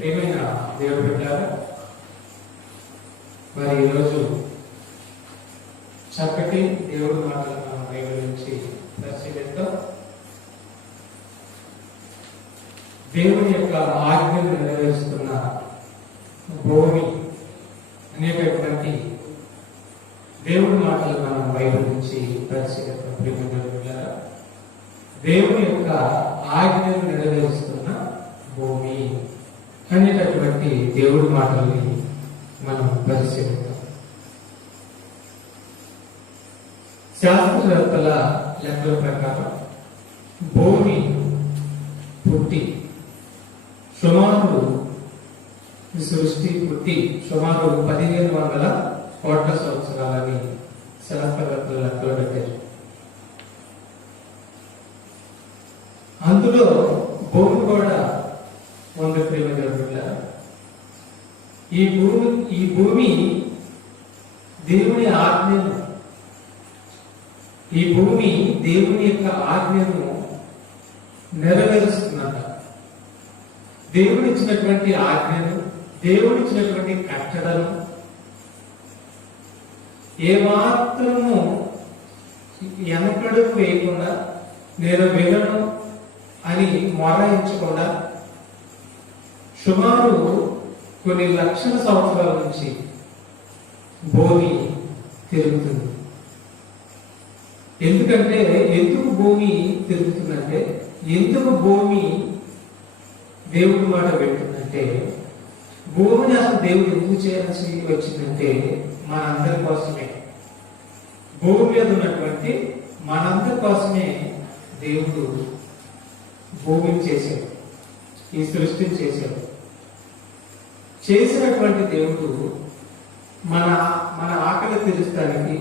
ప్రియమైన దేవుడు బిడ్డలారా, మరి ఈరోజు చక్కటి దేవుడు మాటలు మనం బైబిల్ నుంచి పరిశీలిద్దాం. దేవుని యొక్క ఆజ్ఞను నెరవేరుస్తున్న భూమి అనేటటువంటి దేవుడి మాటలు మనం బైబిల్ నుంచి పరిశీలిద్దాం. ప్రియమైన దేవుడు బిడ్డలారా, దేవుని యొక్క ఆజ్ఞను నెరవేరుస్తున్న భూమి అనేటటువంటి దేవుడి మాటల్ని మనం పరిశీలిద్దాం. శాస్త్రవేత్తల లెక్కల ప్రకారం భూమి పుట్టి సుమారు సృష్టి పుట్టి సుమారు 1500 కోట్ల సంవత్సరాలని శాస్త్రవేత్తల లెక్కలు పెట్టారు. అందులో భూమి కూడా ఉంది. ప్రియమైన ఈ భూమి దేవుని ఆజ్ఞను ఈ భూమి దేవుని యొక్క ఆజ్ఞను నెరవేరుస్తున్నట. దేవుడిచ్చినటువంటి ఆజ్ఞను, దేవుడిచ్చినటువంటి కట్టడను ఏమాత్రము వెనకడుగు వేయకుండా, నేను వినను అని మొరాయించకుండా సుమారు కొన్ని లక్షల సంవత్సరాల నుంచి భూమి తిరుగుతుంది. ఎందుకు భూమి తిరుగుతుందంటే, ఎందుకు భూమి దేవుడి మాట పెడుతుందంటే, భూమిని అసలు దేవుడు ఎందుకు చేయాల్సి వచ్చిందంటే మనందరి కోసమే. భూమి మీద ఉన్నటువంటి మనందరి కోసమే దేవుడు భూమిని చేశాడు, ఈ సృష్టిని చేశాడు. చేసినటువంటి దేవుడు మన ఆకలి తీర్చడానికి,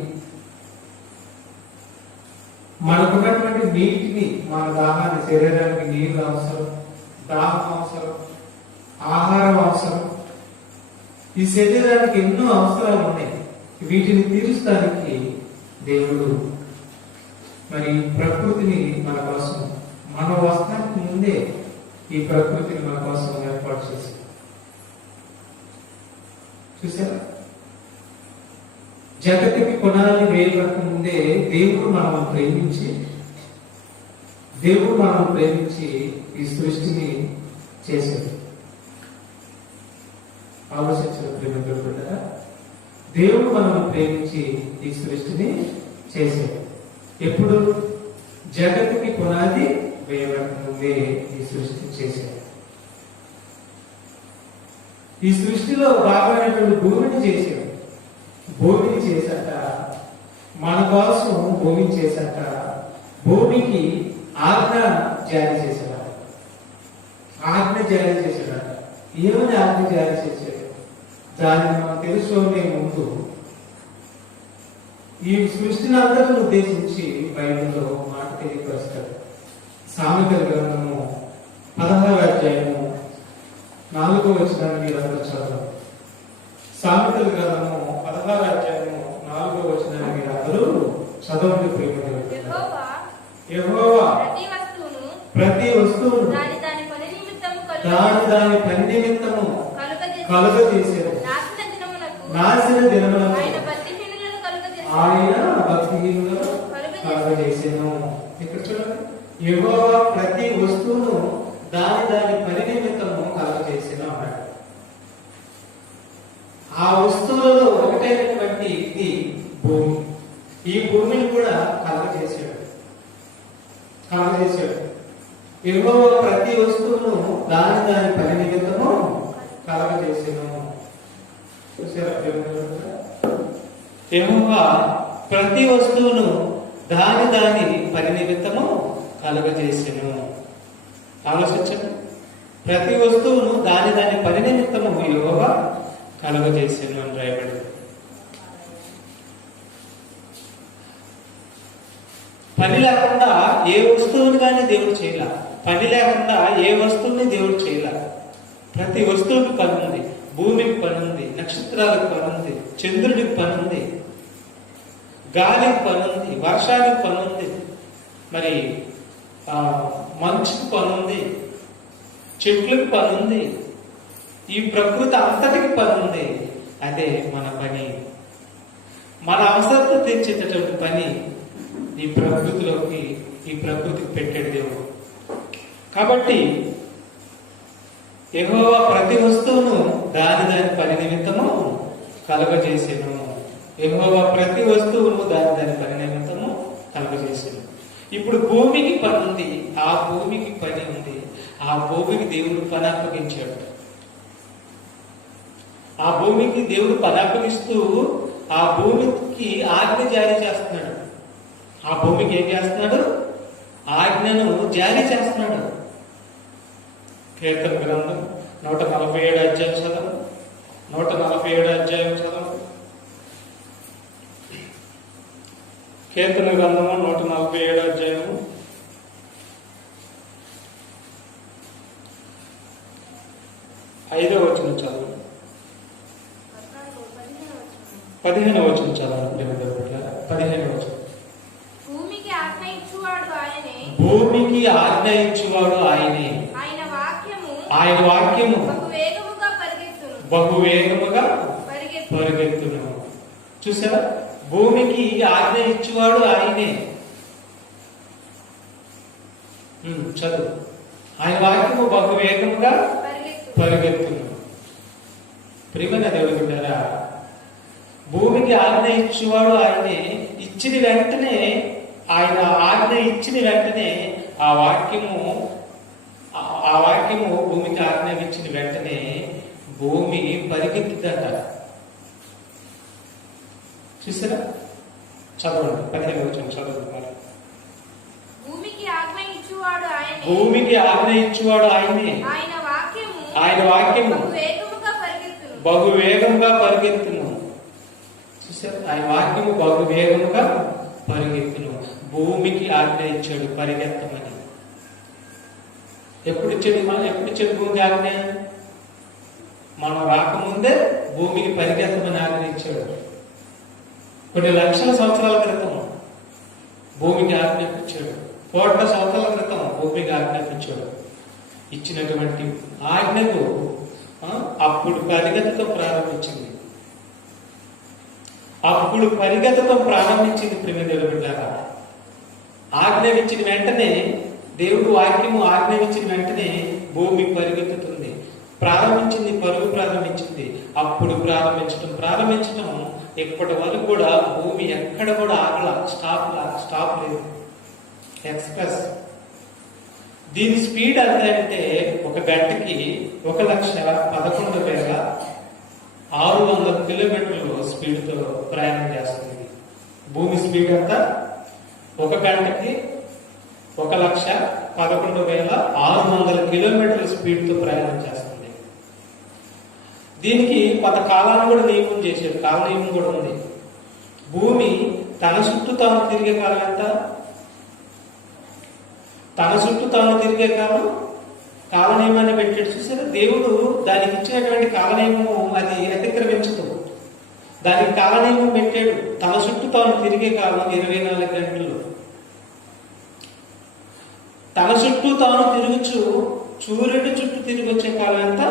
మనకున్నటువంటి నీటిని, మన దాహాన్ని, శరీరానికి నీరు అవసరం, దాహం అవసరం, ఆహారం అవసరం, ఈ శరీరానికి ఎన్నో అవసరాలు ఉన్నాయి. వీటిని తీర్చడానికి దేవుడు మరి ప్రకృతిని మన కోసం, మన వస్తానికి ముందే ఈ ప్రకృతిని మన కోసం ఏర్పాటు చేసి చూసారా? జగతికి పునాది వేయక ముందే దేవుడు మనం ప్రేమించి ఈ సృష్టిని చేశాడు. ఆలోచించిన ప్రేమించబడ్డా, దేవుడు మనం ప్రేమించి ఈ సృష్టిని చేశాడు. ఎప్పుడు? జగతికి పునాది వేయక ముందే ఈ సృష్టిని చేశాడు. ఈ సృష్టిలో భాగమైనటువంటి భూమిని చేశాక, మన కోసం భూమిని చేశాక, భూమికి ఆజ్ఞ జారీ చేశాడు. ఏమని ఆజ్ఞ జారీ చేశాడు? దాన్ని మనం తెలుసుకునే ముందు ఈ సృష్టిని అందరిని ఉద్దేశించి బైబిల్లో మాట తెలియపరుస్తాడు. సామెతల గ్రంథము 16వ అధ్యాయము 4వ వచనాన్ని మీరందరూ చదవండి. సామెతల గ్రంథము 16వ అధ్యాయము 4వ వచనాన్ని మీరందరూ చదవండి. యెహోవా ప్రతి వస్తువును దాని పని నిమిత్తము కలుగజేశాడు. నాశన దినములకు ఆయన భక్తిహీనులను కలుగజేసాను. ఇక్కడ చూడండి, యెహోవా ప్రతి వస్తువును దాని పని నిమిత్తము కలుగజేసాను అన్నాడు. ఆ వస్తువులలో ఒకటైనటువంటి ఇది భూమి. ఈ భూమిని కూడా కలుగజేశాడు. యెహోవా ప్రతి వస్తువును దాని పని నిమిత్తము కలుగజేసాను. చూసారా? యెహోవా ప్రతి వస్తువును దాని పని నిమిత్తము కలుగజేసాను. ఆలోచించండి, ప్రతి వస్తువును దాని పని నిమిత్తము యెహోవా కలుగజేసాను అని రాయబడింది. పని లేకుండా ఏ వస్తువుని కానీ దేవుడు చేయలే. పని లేకుండా ఏ వస్తువుని దేవుడు చేయలే. ప్రతి వస్తువుకి పని ఉంది. భూమికి పని ఉంది, నక్షత్రాలకు పని ఉంది, చంద్రుడికి పని ఉంది, గాలికి పని ఉంది, వర్షానికి పని ఉంది, మరి మంచుకు పని ఉంది, చెట్లకు పని ఉంది, ఈ ప్రకృతి అంతటికి పని ఉంది. అదే మన పని, మన అవసరత తీర్చేటటువంటి పని ఈ ప్రకృతికి పెట్టాడు దేవుడు. కాబట్టి యెహోవా ప్రతి వస్తువును దాని పని నిమిత్తము కలుగజేసెను. యెహోవా ప్రతి వస్తువును దాని పని నిమిత్తము కలుగజేసెను. ఇప్పుడు భూమికి పని ఉంది, ఆ భూమికి పని ఉంది. ఆ భూమికి దేవుడు పని అప్పగించాడు. ఆ భూమికి దేవుడు పని అప్పగిస్తూ ఆ భూమికి ఆజ్ఞ జారీ చేస్తున్నాడు. ఆ భూమికి ఏం చేస్తున్నాడు? ఆజ్ఞను జారీ చేస్తున్నాడు. కీర్తన గ్రంథం 147 అధ్యాయం చదవం. 147 అధ్యాయం చదవం. కీర్తన గ్రంథము 147 అధ్యాయము 5వ వచనం చదవండి. 15వ వచనం చదవండి. 15వ వచనం. భూమికి ఆజ్ఞ ఇచ్చువాడు ఆయనే, భూమికి ఆజ్ఞ ఇచ్చువాడు ఆయనే, ఆయన వాక్యము బహువేగముగా పరిగెత్తును. చూసారా? భూమికి ఆజ్ఞ ఇచ్చేవాడు ఆయనే. చదువు. ఆయన వాక్యము బహువేగముగా పరిగెత్తును. ప్రియమైన దేవుని బిడ్డలారా, భూమికి ఆజ్ఞ ఇచ్చేవాడు ఆయనే. ఇచ్చిన వెంటనే, ఆయన ఆజ్ఞ ఇచ్చిన వెంటనే ఆ వాక్యము భూమికి ఆజ్ఞ ఇచ్చిన వెంటనే భూమి పరిగెత్తుదట. చూసారా? చదవండి. 15వ వచనం చదవండి. మరి భూమికి ఆజ్ఞ ఇచ్చువాడు ఆయనే, భూమికి ఆజ్ఞ ఇచ్చువాడు ఆయనే, ఆయన వాక్యము బహువేగంగా పరిగెత్తును. చూసారా? ఆయన వాక్యము బహువేగంగా పరిగెత్తును. భూమికి ఆజ్ఞ ఇచ్చాడు పరిగెత్తమని. ఎప్పుడు ఇచ్చాడు భూమికి ఆజ్ఞ? మనం రాకముందే భూమికి పరిగెత్తమని ఆజ్ఞ ఇచ్చాడు. కొన్ని లక్షల సంవత్సరాల క్రితం భూమికి ఆజ్ఞాపించాడు. కోట్ల సంవత్సరాల క్రితం భూమికి ఆజ్ఞాపించాడు. ఇచ్చినటువంటి ఆజ్ఞకు అప్పుడు పరిగెత్తతో ప్రారంభించింది. ప్రేమ దేవుని బిడ్డలారా, ఆజ్ఞాపించిన వెంటనే దేవుడు వాక్యము ఆజ్ఞాపించిన వెంటనే భూమి పరిగెత్తుతుంది. పరుగు ప్రారంభించింది. అప్పుడు ప్రారంభించడం ఇప్పటి వరకు కూడా భూమి ఎక్కడ కూడా ఆగల, స్టాప్ లేదు. ఎక్స్ప్రెస్. దీని స్పీడ్ ఎంత అంటే ఒక గంటకి 1,11,600 కిలోమీటర్లు స్పీడ్తో ప్రయాణం చేస్తుంది. భూమి స్పీడ్ అంతా ఒక గంటకి 1,11,600 కిలోమీటర్ల స్పీడ్తో ప్రయాణం చేస్తుంది. దీనికి కొంత కాలాన్ని కూడా నియమం చేశాడు. కాల నియమం కూడా ఉంది. భూమి తన చుట్టూ తాను తిరిగే కాలం ఎంత? తన చుట్టూ తాను తిరిగే కాల నియమాన్ని పెట్టాడు. చూసారా? దేవుడు దానికి ఇచ్చినటువంటి కాల నియమము అది అతిక్రమించదు. దానికి కాల నియమం పెట్టాడు. తన చుట్టూ తాను తిరిగే కాలం 24 గంటలు. తన చుట్టూ తాను తిరుగుచు సూర్యుడి చుట్టూ తిరిగి వచ్చే కాలం ఎంత?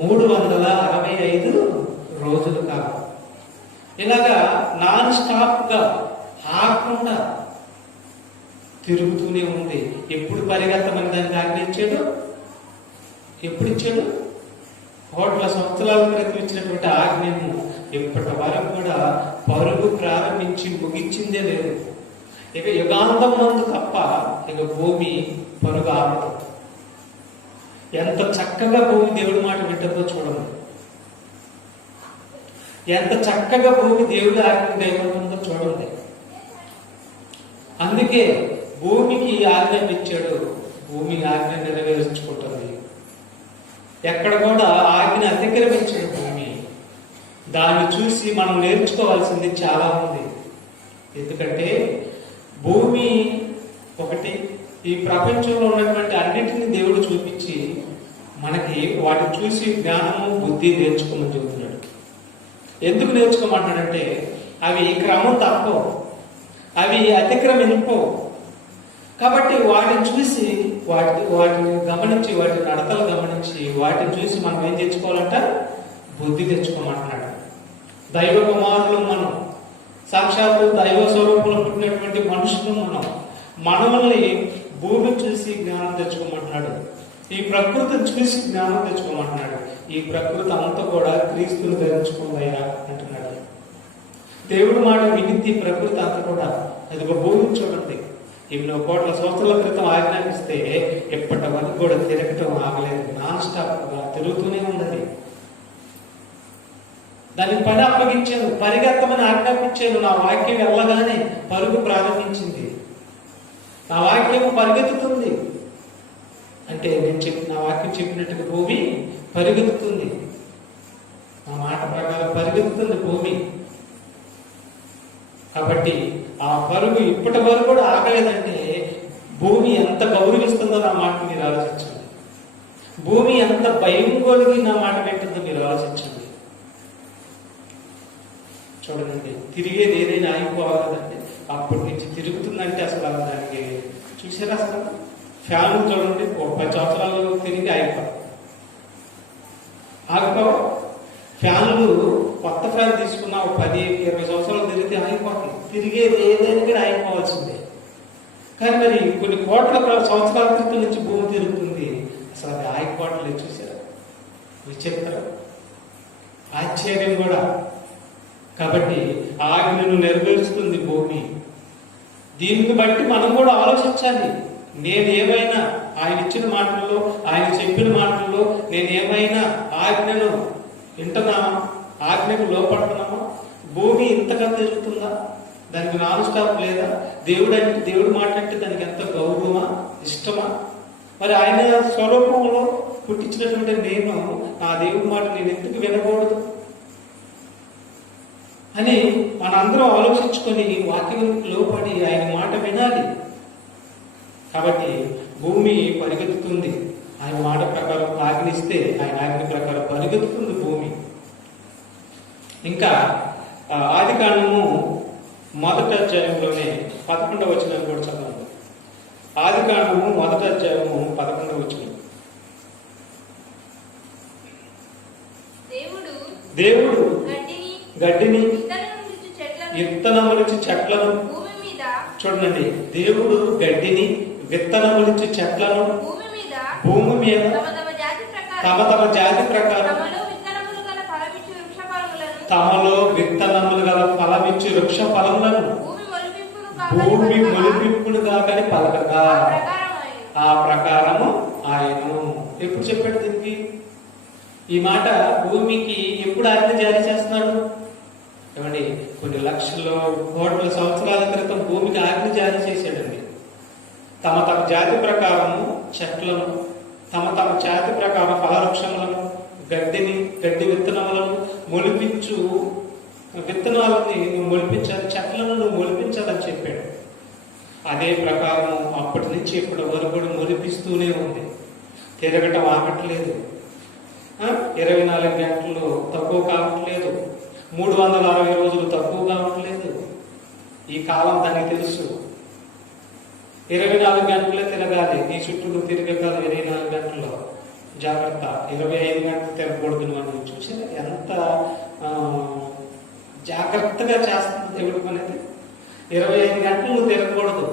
365 రోజుల కాలం. ఇలాగా నాన్ స్టాప్ గా ఆగకుండా తిరుగుతూనే ఉంది. ఎప్పుడు పరిగెత్తమని దాన్ని ఆజ్ఞించాడు? ఎప్పుడు ఇచ్చాడు? కోట్ల సంవత్సరాల క్రితం ఇచ్చినటువంటి ఆజ్ఞను ఇప్పటి వరకు కూడా పరుగు ప్రారంభించి ముగించిందే లేదు. ఇక యుగాంతం ముందు తప్ప ఇక భూమి పరుగు ఆపదు. ఎంత చక్కగా భూమి దేవుడి మాట వింటుందో చూడండి. ఎంత చక్కగా భూమి దేవుడి ఆజ్ఞ దైవంతుందో చూడండి. అందుకే భూమికి ఆజ్ఞాపించాడు. భూమి ఆజ్ఞ నెరవేర్చుకుంటుంది. ఎక్కడ కూడా ఆజ్ఞ అతిక్రమించడు భూమి. దాన్ని చూసి మనం నేర్చుకోవాల్సింది చాలా ఉంది. ఎందుకంటే భూమి ఒకటి, ఈ ప్రపంచంలో ఉన్నటువంటి అన్నింటినీ దేవుడు చూపించి మనకి వాటిని చూసి జ్ఞానము బుద్ధి నేర్చుకోమని చెబుతున్నాడు. ఎందుకు నేర్చుకోమంటాడంటే అవి క్రమం తప్పవు, అవి అతిక్రమింపవు. కాబట్టి వాటిని చూసి వాటిని గమనించి వాటి నడతలు గమనించి వాటిని చూసి మనం ఏం తెచ్చుకోవాలంట? బుద్ధి తెచ్చుకోమంటున్నాడు. దైవ కుమారులు మనం, సాక్షాత్తు దైవ స్వరూపంలో పుట్టినటువంటి మనుషులు మనల్ని భూమిని చూసి జ్ఞానం తెచ్చుకోమంటున్నాడు. ఈ ప్రకృతిని చూసి జ్ఞానం తెచ్చుకోమంటున్నాడు. ఈ ప్రకృతి అంతా కూడా క్రీస్తుని ధరించుకుందయ్యా అంటున్నాడు. దేవుడు మాట వినింది ప్రకృతి అంతా కూడా. అది ఒక భూమిని చూడండి, 8 కోట్ల సంవత్సరాల క్రితం ఆజ్ఞాపిస్తే ఎప్పటి వరకు కూడా తిరగటం ఆగలేదు. నాన్ స్టాప్ గా తిరుగుతూనే ఉన్నది. దానికి పని అప్పగించాను, పరిగెత్తమని ఆజ్ఞాపించాను. నా వాక్యం వెళ్ళగానే పరుగు ప్రారంభించింది. నా వాక్యం పరిగెత్తుతుంది అంటే నా వాక్యం చెప్పినట్టుగా భూమి పరిగెత్తుతుంది. నా మాట ప్రకారం పరిగెత్తుతుంది భూమి. కాబట్టి ఆ పరుగు ఇప్పటి వరకు కూడా ఆగలేదంటే భూమి ఎంత గౌరవిస్తుందో నా మాట మీరు ఆలోచించండి. భూమి ఎంత భయం కొలిగి నా మాట వింటుందో మీరు ఆలోచించండి. చూడండి, తిరిగేది ఏదైనా ఆగిపోవాలంటే అప్పటి నుంచి తిరుగుతుందంటే అసలు దానికి చూసారా? అసలు ఫ్యాన్ చూడండి, 10 సంవత్సరాలు తిరిగి ఆగిపోవు. ఫ్యాన్లు కొత్త ఫ్యాన్ తీసుకున్నా 10-20 సంవత్సరాలు తిరిగితే ఆగిపోతాయి. తిరిగేది ఏదైనా కూడా ఆగిపోవాల్సిందే. కానీ మరి కొన్ని కోట్ల సంవత్సరాల క్రితం నుంచి భూమి తిరుగుతుంది, అసలు అది ఆగిపోవట్లేదు. చూసారా? విచిత్రం, ఆశ్చర్యం కూడా. కాబట్టి ఆజ్ఞను నెరవేరుస్తుంది భూమి. దీన్ని బట్టి మనం కూడా ఆలోచించాలి. నేనేమైనా ఆయన ఇచ్చిన మాటల్లో, ఆయన చెప్పిన మాటల్లో నేనేమైనా ఆజ్ఞను వింటున్నామా? ఆజ్ఞకు లోపడుతున్నామా? భూమి ఇంతగా తిరుగుతుందా? దానికి నాన్ స్టాప్ లేదా? దేవుడు మాట అంటే దానికి ఎంత గౌరవమా, ఇష్టమా? మరి ఆయన స్వరూపంలో పుట్టించినటువంటి నేను నా దేవుడి మాట నేను ఎందుకు వినకూడదు అని మనందరం ఆలోచించుకొని వాక్యం లోపడి ఆయన మాట వినాలి. కాబట్టి భూమి పరిగెత్తుతుంది. ఆయన మాట ప్రకారం ఆజ్ఞిస్తే ఆయన ఆజ్ఞ ప్రకారం పరిగెత్తుతుంది భూమి. ఇంకా ఆదికాండము 1వ అధ్యాయంలోనే 11వ వచనం కూడా చదవండి. ఆదికాండము 1వ అధ్యాయము 11వ వచనం. దేవుడు గడ్డిని విత్తనములిచ్చి చెట్లను, చూడండి, దేవుడు గడ్డిని విత్తనములిచ్చి చెట్లను భూమి మీద తమ తమ జాతి ప్రకారం తమలో విత్తనములు గల ఫలమిచ్చి వృక్ష ఫలములను భూమి మొలిపింపుడుగా కానీ పలకగా ఆ ప్రకారము ఆయను. ఎప్పుడు చెప్పాడు దీనికి ఈ మాట? భూమికి ఎప్పుడు ఆజ్ఞ జారీ చేస్తున్నాడు? ఏమండి, కొన్ని లక్షల కోట్ల సంవత్సరాల క్రితం భూమికి ఆజ్ఞ జారీ చేశాడండి. తమ తమ జాతి ప్రకారము చెట్లను, తమ తమ జాతి ప్రకారం ఫలవృక్షములను, గడ్డి విత్తనములను మొలిపించు విత్తనాలని నువ్వు మొలిపించాలి, చెట్లను నువ్వు మొలిపించాలని చెప్పాడు. అదే ప్రకారం అప్పటి నుంచి ఇప్పటి వరకు కూడా మొలిపిస్తూనే ఉంది. తిరగటం ఆగట్లేదు. 24 గంటలు తక్కువ కావట్లేదు, 360 రోజులు తక్కువ కావట్లేదు. ఈ కాలం దానికి తెలుసు. 24 గంటలే తిరగాలి. నీ చుట్టూ తిరిగే కాదు 24 గంటల్లో. జాగ్రత్త, 25 గంటలు తిరగకూడదు. మనం చూసి ఎంత జాగ్రత్తగా చేస్తుంది దేవుడు అనేది. 25 గంటలు నువ్వు తిరగకూడదు.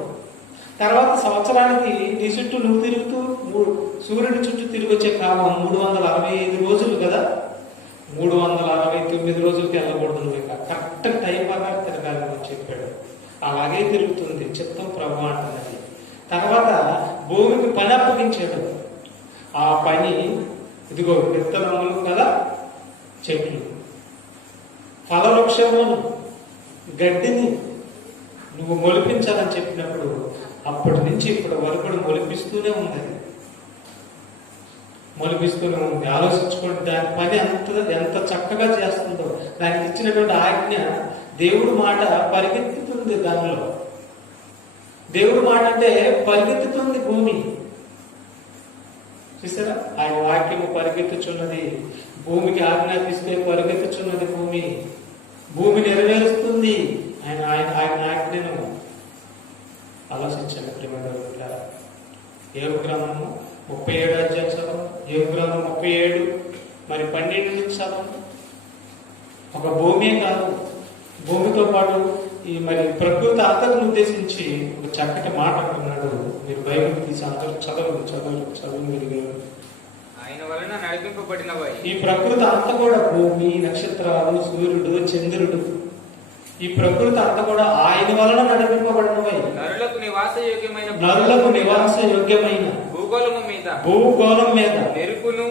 తర్వాత సంవత్సరానికి నీ చుట్టూ నువ్వు తిరుగుతూ సూర్యుడి చుట్టూ తిరిగి వచ్చే కాలం 365 రోజులు కదా. 369 రోజులకి వెళ్ళకూడదు. నువ్వు ఇక కరెక్ట్ టైం బాగా తిరగాలి అని చెప్పాడు. అలాగే తిరుగుతుంది చిత్తం ప్రభు అంటున్నది. తర్వాత భూమికి పని అప్పగించాడు. ఆ పని ఇదిగో విత్తనములు కదా, చెట్లు, ఫలవృక్షమును, గడ్డిని నువ్వు మొలిపించాలని చెప్పినప్పుడు అప్పటి నుంచి ఇప్పటి వరకు మొలిపిస్తూనే ఉంది. మొలిపిస్తూనే ఉంది. ఆలోచించుకోండి, దాని పని ఎంత చక్కగా చేస్తుందో. దానికి ఇచ్చినటువంటి ఆజ్ఞ, దేవుడు మాట పరిగెత్తుతుంది. దానిలో దేవుడు మాట అంటే పరిగెత్తుతుంది భూమి. చూసారా? ఆయన వాక్యము పరిగెత్తుచున్నది. భూమికి ఆజ్ఞాపిస్తే పరిగెత్తుచున్నది భూమి. భూమి నెరవేరుస్తుంది ఆయన ఆజ్ఞను. ఆలోచించండి ప్రేమ. యోబు గ్రంథము 37 అధ్యాయం చదవండి. యోబు గ్రంథం 37 మరి 12 నుంచి చదవండి. ఒక భూమే కాదు, భూమితో పాటు ఈ మరి ప్రకృతి అంతకును ఉద్దేశించి ఒక చక్కటి మాట అంటున్నాడు. మీరు బైబిల్ తీసి అందరూ చదువు మీరు. ఆయన వలన నడిపింపబడినవై, ఈ ప్రకృతి అంతా కూడా భూమి, నక్షత్రాలు, సూర్యుడు, చంద్రుడు, ఈ ప్రకృతి అంతా కూడా ఆయన వలన నడిపింపబడినవై, నరులకు నివాస యోగ్యమైన భూగోళము మీద మెరుపును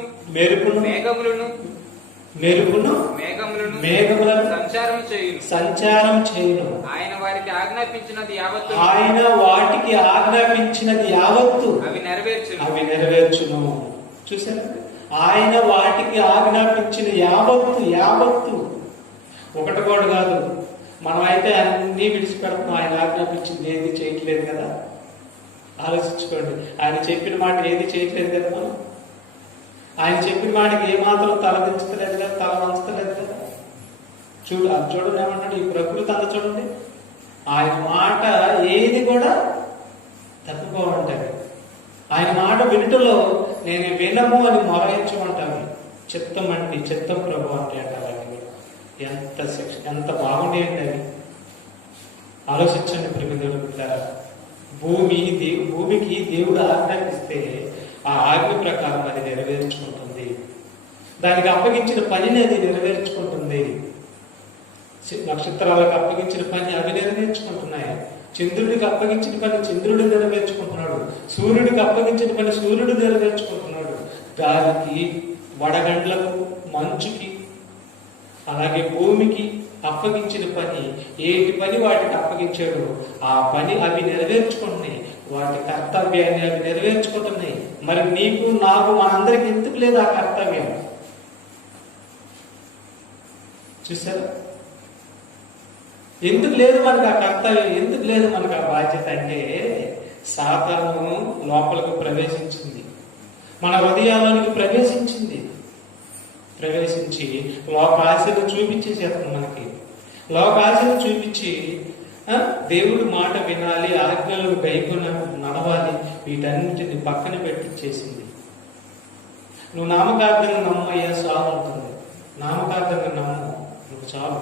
మేఘములను సంచారం చేయును. ఆయన వాటికి ఆజ్ఞాపించినది యావత్తు అవి నెరవేర్చును. చూసారా? ఆయన వాటికి ఆజ్ఞాపించిన యావత్తు ఒకటి కూడా కాదు. మనం అయితే అన్ని విడిచిపెడతాం, ఆయన ఆజ్ఞాపించింది ఏది చేయట్లేదు కదా. ఆలోచించుకోండి, ఆయన చెప్పిన మాట ఏది చేయట్లేదు కదా. మనం ఆయన చెప్పిన మాటకి ఏమాత్రం తల దించలేదు కదా, తల వంచలేదు కదా. చూడండి ఏమంటాడు, ఈ ప్రకృతి అంతా చూడండి, ఆయన మాట ఏది కూడా తప్పుకోమంటారు. ఆయన మాట వినుటలో నేను వినము అని మొరయించమంటాను. చిత్తం ప్రభు అంటే అంటారు. ఎంత బాగుండేది అది. ఆలోచించండి ప్రియమిత్రులారా. భూమికి దేవుడు ఆజ్ఞాపిస్తే ఆ ఆజ్ఞ ప్రకారం అది నెరవేర్చుకుంటుంది. దానికి అప్పగించిన పనిని అది నెరవేర్చుకుంటుంది. నక్షత్రాలకు అప్పగించిన పని అవి నెరవేర్చుకుంటున్నాయి. చంద్రుడికి అప్పగించిన పని చంద్రుడు నెరవేర్చుకుంటున్నాడు. సూర్యుడికి అప్పగించిన పని సూర్యుడు నెరవేర్చుకుంటున్నాడు. గాలికి, వడగండ్లకు, మంచుకి, అలాగే భూమికి అప్పగించిన పని, ఏటి పని వాటికి అప్పగించాడు ఆ పని అవి నెరవేర్చుకుంటున్నాయి. వాటి కర్తవ్యాన్ని అవి నెరవేర్చుకుంటున్నాయి. మరి నీకు, నాకు, మనందరికి ఎందుకు లేదు ఆ కర్తవ్యం? చూసారా? ఎందుకు లేదు మనకు ఆ కర్తవ్యం? ఎందుకు లేదు మనకు ఆ బాధ్యత? అంటే సాతాను లోపలికి ప్రవేశించింది, మన హృదయాల్లోనికి ప్రవేశించి లోకాశను చూపించేసేస్తుంది. మనకి లోకాశను చూపించి దేవుడి మాట వినాలి, ఆజ్ఞలు గైకొన నడవాలి, వీటన్నిటిని పక్కన పెట్టించేసింది. నువ్వు నామకార్థంగా నమ్మయ్యా చాలు ఉంటుంది. నామకార్థంగా నమ్ము, నువ్వు చాలు.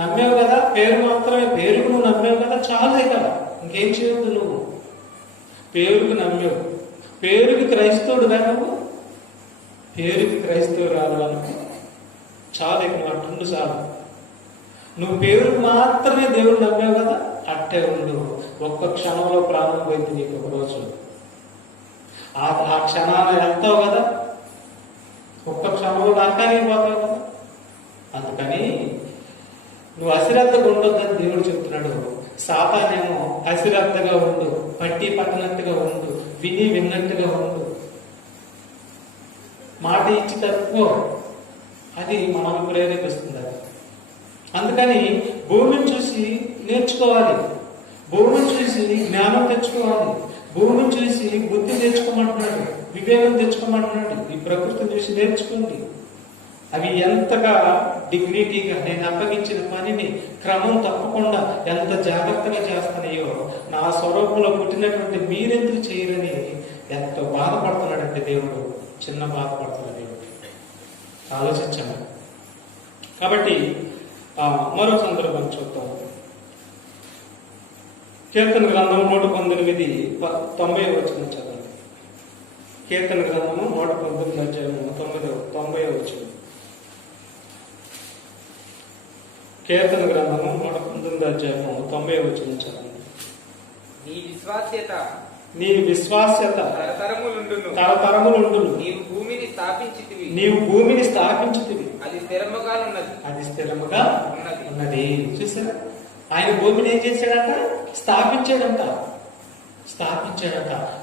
నమ్మేవు కదా, పేరు మాత్రమే, పేరుకు నువ్వు నమ్మేవు కదా, చాలే కదా, ఇంకేం చేయవద్దు. నువ్వు పేరుకు నమ్మేవు, పేరుకి క్రైస్తవుడుగా నువ్వు, పేరుకి క్రైస్తవుడు రావాలనుకో చాలు. ఇక నువ్వు అట్టుండు చాలు. నువ్వు పేరుకు మాత్రమే దేవుడు నమ్మేవు కదా, అట్టే ఉండు. ఒక్క క్షణంలో ప్రాణం పోయింది నీకు ఒకరోజు. ఆ క్షణాన్ని వెళ్తావు కదా, ఒక్క క్షణంలో నరకానికి పోతావు కదా. అందుకని నువ్వు అశ్రద్ధగా ఉండొద్దని దేవుడు చెప్తున్నాడు. సాతానేమో అశ్రద్ధగా ఉండు, పట్టి పట్టనట్టుగా ఉండు, విన్నట్టుగా ఉండు, మాట ఇచ్చి తప్పుకో, అది మనల్ని ప్రేరేపిస్తుంది. అది అందుకని భూమిని చూసి నేర్చుకోవాలి, భూమిని చూసి జ్ఞానం తెచ్చుకోవాలి, భూమిని చూసి బుద్ధి తెచ్చుకోమంటున్నాడు, వివేకం తెచ్చుకోమంటున్నాడు. ఈ ప్రకృతిని చూసి నేర్చుకోండి. అవి ఎంతగా డిగ్నిటీగా నేను అప్పగించిన పనిని క్రమం తప్పకుండా ఎంత జాగ్రత్తగా చేస్తున్నాయో, నా స్వరూపంలో పుట్టినటువంటి మీరెందుకు చేయరని ఎంతో బాధపడుతున్నాడంటే దేవుడు, చిన్న బాధపడుతున్నాడు దేవుడు. ఆలోచించాము. కాబట్టి మరో సందర్భం చూద్దాం. కీర్తన గ్రంథం 119 90 వచనం చదవండి. కీర్తన గ్రంథము 119 అధ్యాయము 90 వచనం. కీర్తన గ్రంథము 119 అధ్యాయము 90 వచనం చదవండి. నీ విశ్వాస్యత తరతరములుండును. నీవు భూమిని స్థాపించితివి, అది స్థిరముగా ఉన్నది. చూసారా? ఆయన భూమిని ఏం చేశాడంట? స్థాపించాడంట.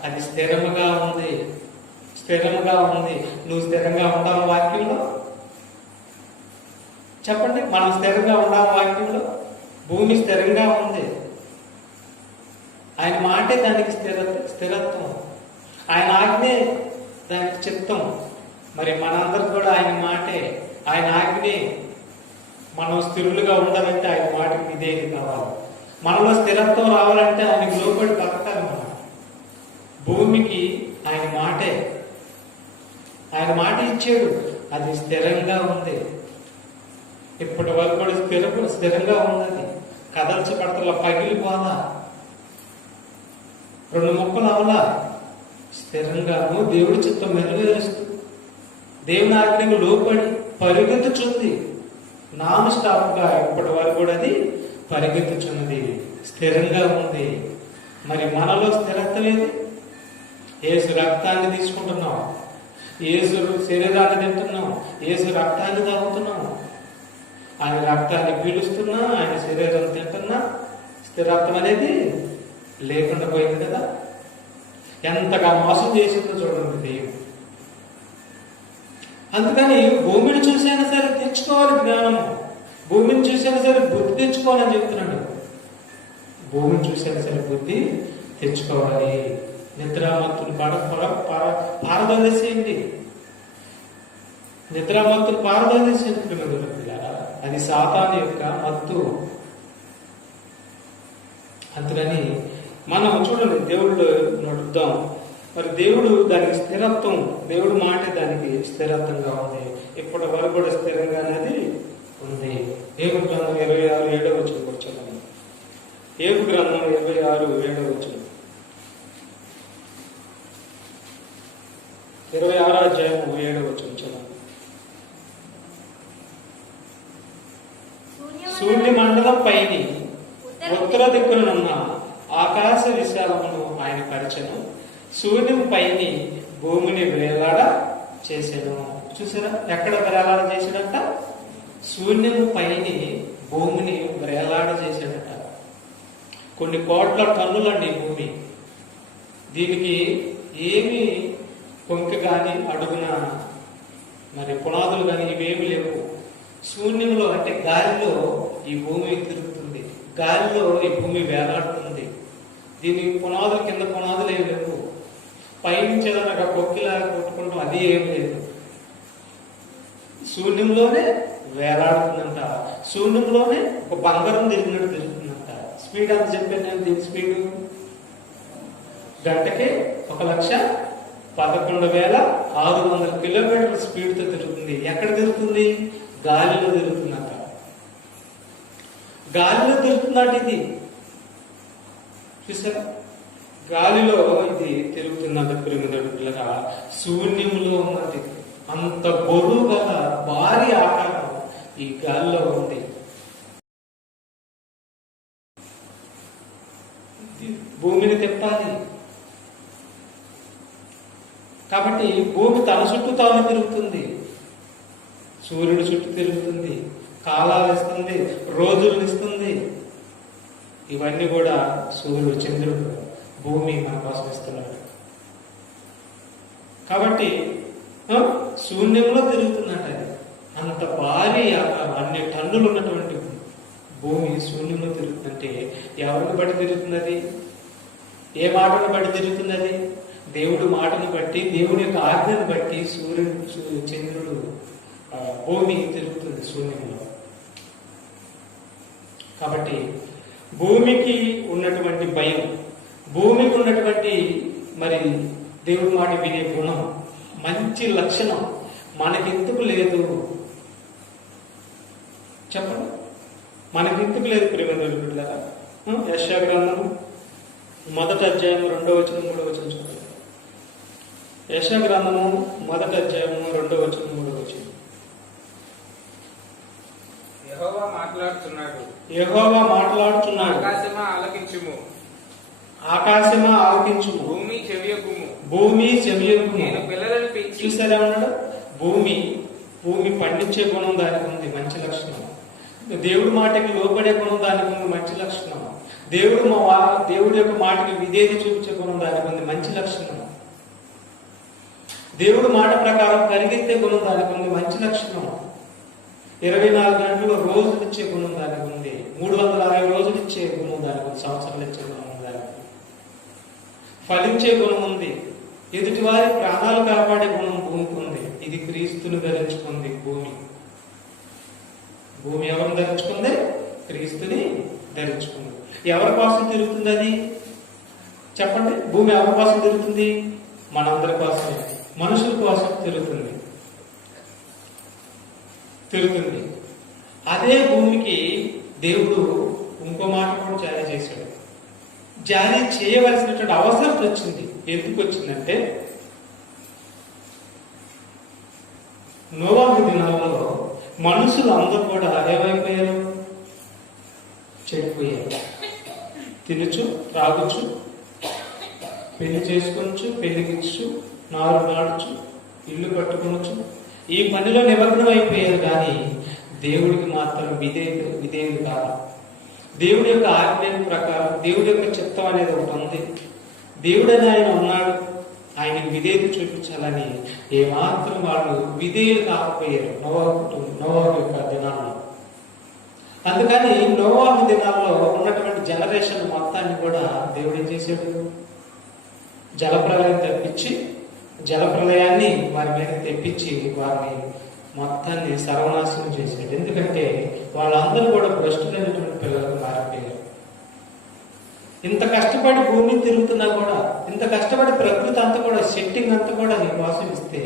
అది స్థిరముగా ఉంది. నువ్వు స్థిరంగా ఉండాలి వాక్యంలో. చెప్పండి, మనం స్థిరంగా ఉండాలి వాక్యంలో. భూమి స్థిరంగా ఉంది. ఆయన మాటే దానికి స్థిరత్వం, ఆయన ఆజ్ఞే దానికి చిత్తం. మరి మనందరికి కూడా ఆయన మాటే, ఆయన ఆజ్ఞే. మనం స్థిరులుగా ఉండాలంటే ఆయన మాటకి విధేయత కావాలి. మనలో స్థిరత్వం రావాలంటే ఆయనకు లోబడి బతకాలి. భూమికి ఆయన మాటే, ఆయన మాట ఇచ్చాడు, అది స్థిరంగా ఉంది. ఇప్పటి వరకు కూడా స్థిరంగా ఉన్నది. కదల్చబడతల పగిలిపోదా, రెండు ముక్కలు అవలా, స్థిరంగాను దేవుడి చిత్తం నెరవేరుస్తూ దేవుని ఆజ్ఞకు లోపడి పరిగెత్తుచుంది. నాన్ స్టాప్ గా ఇప్పటి వరకు కూడా అది పరిగెత్తుచున్నది, స్థిరంగా ఉంది. మరి మనలో స్థిరత్వం ఏది? యేసు రక్తాన్ని తీసుకుంటున్నాం, యేసు శరీరాన్ని తింటున్నాం, యేసు రక్తాన్ని తాగుతున్నాం, ఆయన రక్తాన్ని పీలుస్తున్నా, ఆయన శరీరం తింటున్నా, స్థిరత్వం అనేది లేకుండా పోయింది కదా. ఎంతగా మోసం చేసిందో చూడండి దేవుడు. అందుకని భూమిని చూసైనా సరే తెచ్చుకోవాలి జ్ఞానము, భూమిని చూసైనా సరే బుద్ధి తెచ్చుకోవాలని చెప్తున్నాడు. భూమిని చూసైనా సరే బుద్ధి తెచ్చుకోవాలి. నిద్రామత్తులు పారదోలేసేయండి, నిద్రామత్తులు పారదోలేసేయండి. అది సాతాను యొక్క మత్తు. అందుకని మనం చూడండి, దేవుడు నడుద్దాం. మరి దేవుడు దానికి స్థిరత్వం, దేవుడు మాట దానికి స్థిరత్వంగా ఉంది. ఇప్పటి వరకు కూడా స్థిరంగా అనేది ఉంది. ఏబు గ్రంథం 26:7 కూర్చోండి. ఏబు గ్రంథం 26:7, 26:7 చదవండి. శూన్య మండలం పైని ఉత్తర దిక్కునున్న ఆకాశ విశాలమును ఆయన పరిచను, శూన్యం పైని భూమిని వేలాడ చేశాను. చూసారా, ఎక్కడ వేలాడ చేశాడట? శూన్యము పైని భూమిని వేలాడ చేశాడట. కొన్ని కోట్ల టన్నులండి భూమి. దీనికి ఏమి పొంక గాని అడుగున మరి పునాదులు కానీ ఇవేమి లేవు. శూన్యంలో అంటే గాలిలో ఈ భూమి తిరుగుతుంది, గాలిలో ఈ భూమి వేలాడుతుంది. దీని పునాదులు కింద పునాదులు ఏమి లేవు. పైనుంచి ఏదైనా కొక్కిలా కొట్టుకుంటాం, అది ఏమి లేదు. శూన్యంలోనే వేలాడుతుందంట. శూన్యంలోనే ఒక బంగారం తిరిగినట్టు తిరుగుతుందంట. స్పీడ్ అంత చెప్పాను నేను. దీని స్పీడ్ గంటకి 1,11,600 కిలోమీటర్ల స్పీడ్ తో తిరుగుతుంది. ఎక్కడ తిరుగుతుంది? గాలిలో తిరుగుతుందంట. గాలిలో తిరుగుతుందంట. ఇది చూసారా, గాలిలో ఇది తిరుగుతున్నది. పిల్లగా శూన్యంలో ఉన్నది. అంత బరువు గల భారీ ఆకారం ఈ గాలిలో ఉంది. భూమిని తిప్పాలి కాబట్టి భూమి తన చుట్టూ తాను తిరుగుతుంది, సూర్యుడు చుట్టూ తిరుగుతుంది, కాలాలు ఇస్తుంది, రోజులను ఇస్తుంది. ఇవన్నీ కూడా సూర్యుడు, చంద్రుడు, భూమి మన కోసం ఇస్తున్నాడు. కాబట్టి శూన్యంలో తిరుగుతున్నట్టు అది. అంత భారీ ఆకారం, అన్ని టన్నులు ఉన్నటువంటి భూమి శూన్యంలో తిరుగుతుందంటే ఎవరిని బట్టి తిరుగుతున్నది? ఏ మాటను బట్టి తిరుగుతున్నది? దేవుడి మాటను బట్టి, దేవుడి యొక్క ఆజ్ఞను బట్టి సూర్యుడు, చంద్రుడు, భూమి తిరుగుతుంది శూన్యంలో. కాబట్టి భూమికి ఉన్నటువంటి భయం, భూమికి ఉన్నటువంటి మరి దేవుడి మాట వినే గుణం, మంచి లక్షణం మనకెందుకు లేదు చెప్పండి? మనకెందుకు లేదు ప్రియమైన బిడ్డలారా? యెషయా గ్రంథం 1వ అధ్యాయం 2వ వచనం 3వ వచనం చదవండి. యెషయా గ్రంథము 1వ అధ్యాయం 2వ వచనం 3వ వచనం. యెహోవా మాట్లాడుతున్నాడు, యెహోవా మాట్లాడుతున్నాడు. ఆకాశమా ఆలకించుము, ఆకాశమా ఆలకించుము, భూమి చెవియకుము, భూమి చెవియకుము. నేను పిల్లలను పెంచి. చూసారా ఉన్నాడు? భూమి పండించే గుణం దానికి ఉంది, మంచి లక్షణం. దేవుడి మాటకి లోపడే గుణం దానికి ఉంది, మంచి లక్షణం. దేవుడి యొక్క మాటకి విధేయత చూపించే గుణం దానికి ఉంది, మంచి లక్షణం. దేవుడి మాట ప్రకారం పరిగెత్తే గుణం దానికి ఉంది, మంచి లక్షణం. 24 గంటలు రోజులు ఇచ్చే గుణం దానికి ఉంది, 360 రోజులు ఇచ్చే గుణం దానికి ఉంది, సంవత్సరాలు ఇచ్చే గుణం ఉంది దానికి. ఫలించే గుణం ఉంది, ఎదుటి వారి ప్రాణాలు కాపాడే గుణం భూమికి ఉంది. ఇది క్రీస్తుని ధరించుకుంది భూమి. భూమి ఎవరిని ధరించుకుంది? క్రీస్తుని ధరించుకుంది. ఎవరి కోసం తిరుగుతుంది అది చెప్పండి, భూమి ఎవరి కోసం తిరుగుతుంది? మనందరి కోసం, మనుషుల కోసం తిరుగుతుంది. అదే భూమికి దేవుడు ఇంకో మాట కూడా జారీ చేశాడు. జారీ చేయవలసినటువంటి అవసరం వచ్చింది. ఎందుకు వచ్చిందంటే, నోవాహు దినాల్లో మనుషులు అందరూ కూడా ఏమైపోయారు? చెడిపోయారు. తినచ్చు, త్రాగొచ్చు, పెళ్లి చేసుకోవచ్చు, పెళ్లికిచ్చు, నారు నాడచ్చు, ఇల్లు కట్టుకోవచ్చు, ఈ పనిలో నిమగ్నం అయిపోయారు. కానీ దేవుడికి మాత్రం విధేయులు కాదు. దేవుడి యొక్క ఆజ్ఞ ప్రకారం దేవుడి యొక్క చిత్తం అనేది ఒకటి ఉంది. దేవుడని ఆయన ఉన్నాడు, ఆయనకి విధేయత చూపించాలని ఏమాత్రం వాళ్ళు విధేయులు కాకపోయారు నోవాహు యొక్క దినాల్లో. అందుకని నోవాహు దినాల్లో ఉన్నటువంటి జనరేషన్ మొత్తాన్ని కూడా దేవుడు ఏం చేశాడు? జలప్రలయం తెప్పించి, జలప్రలయాన్ని వారి మీద తెప్పించి వారిని మొత్తాన్ని సర్వనాశనం చేశాడు. ఎందుకంటే వాళ్ళందరూ కూడా భ్రష్టులైనటువంటి పిల్లలకు మారిపోయారు. ఇంత కష్టపడి భూమి తిరుగుతున్నా కూడా, ఇంత కష్టపడి ప్రకృతి అంతా కూడా, సెట్టింగ్ అంతా కూడా నీకోసం ఇస్తే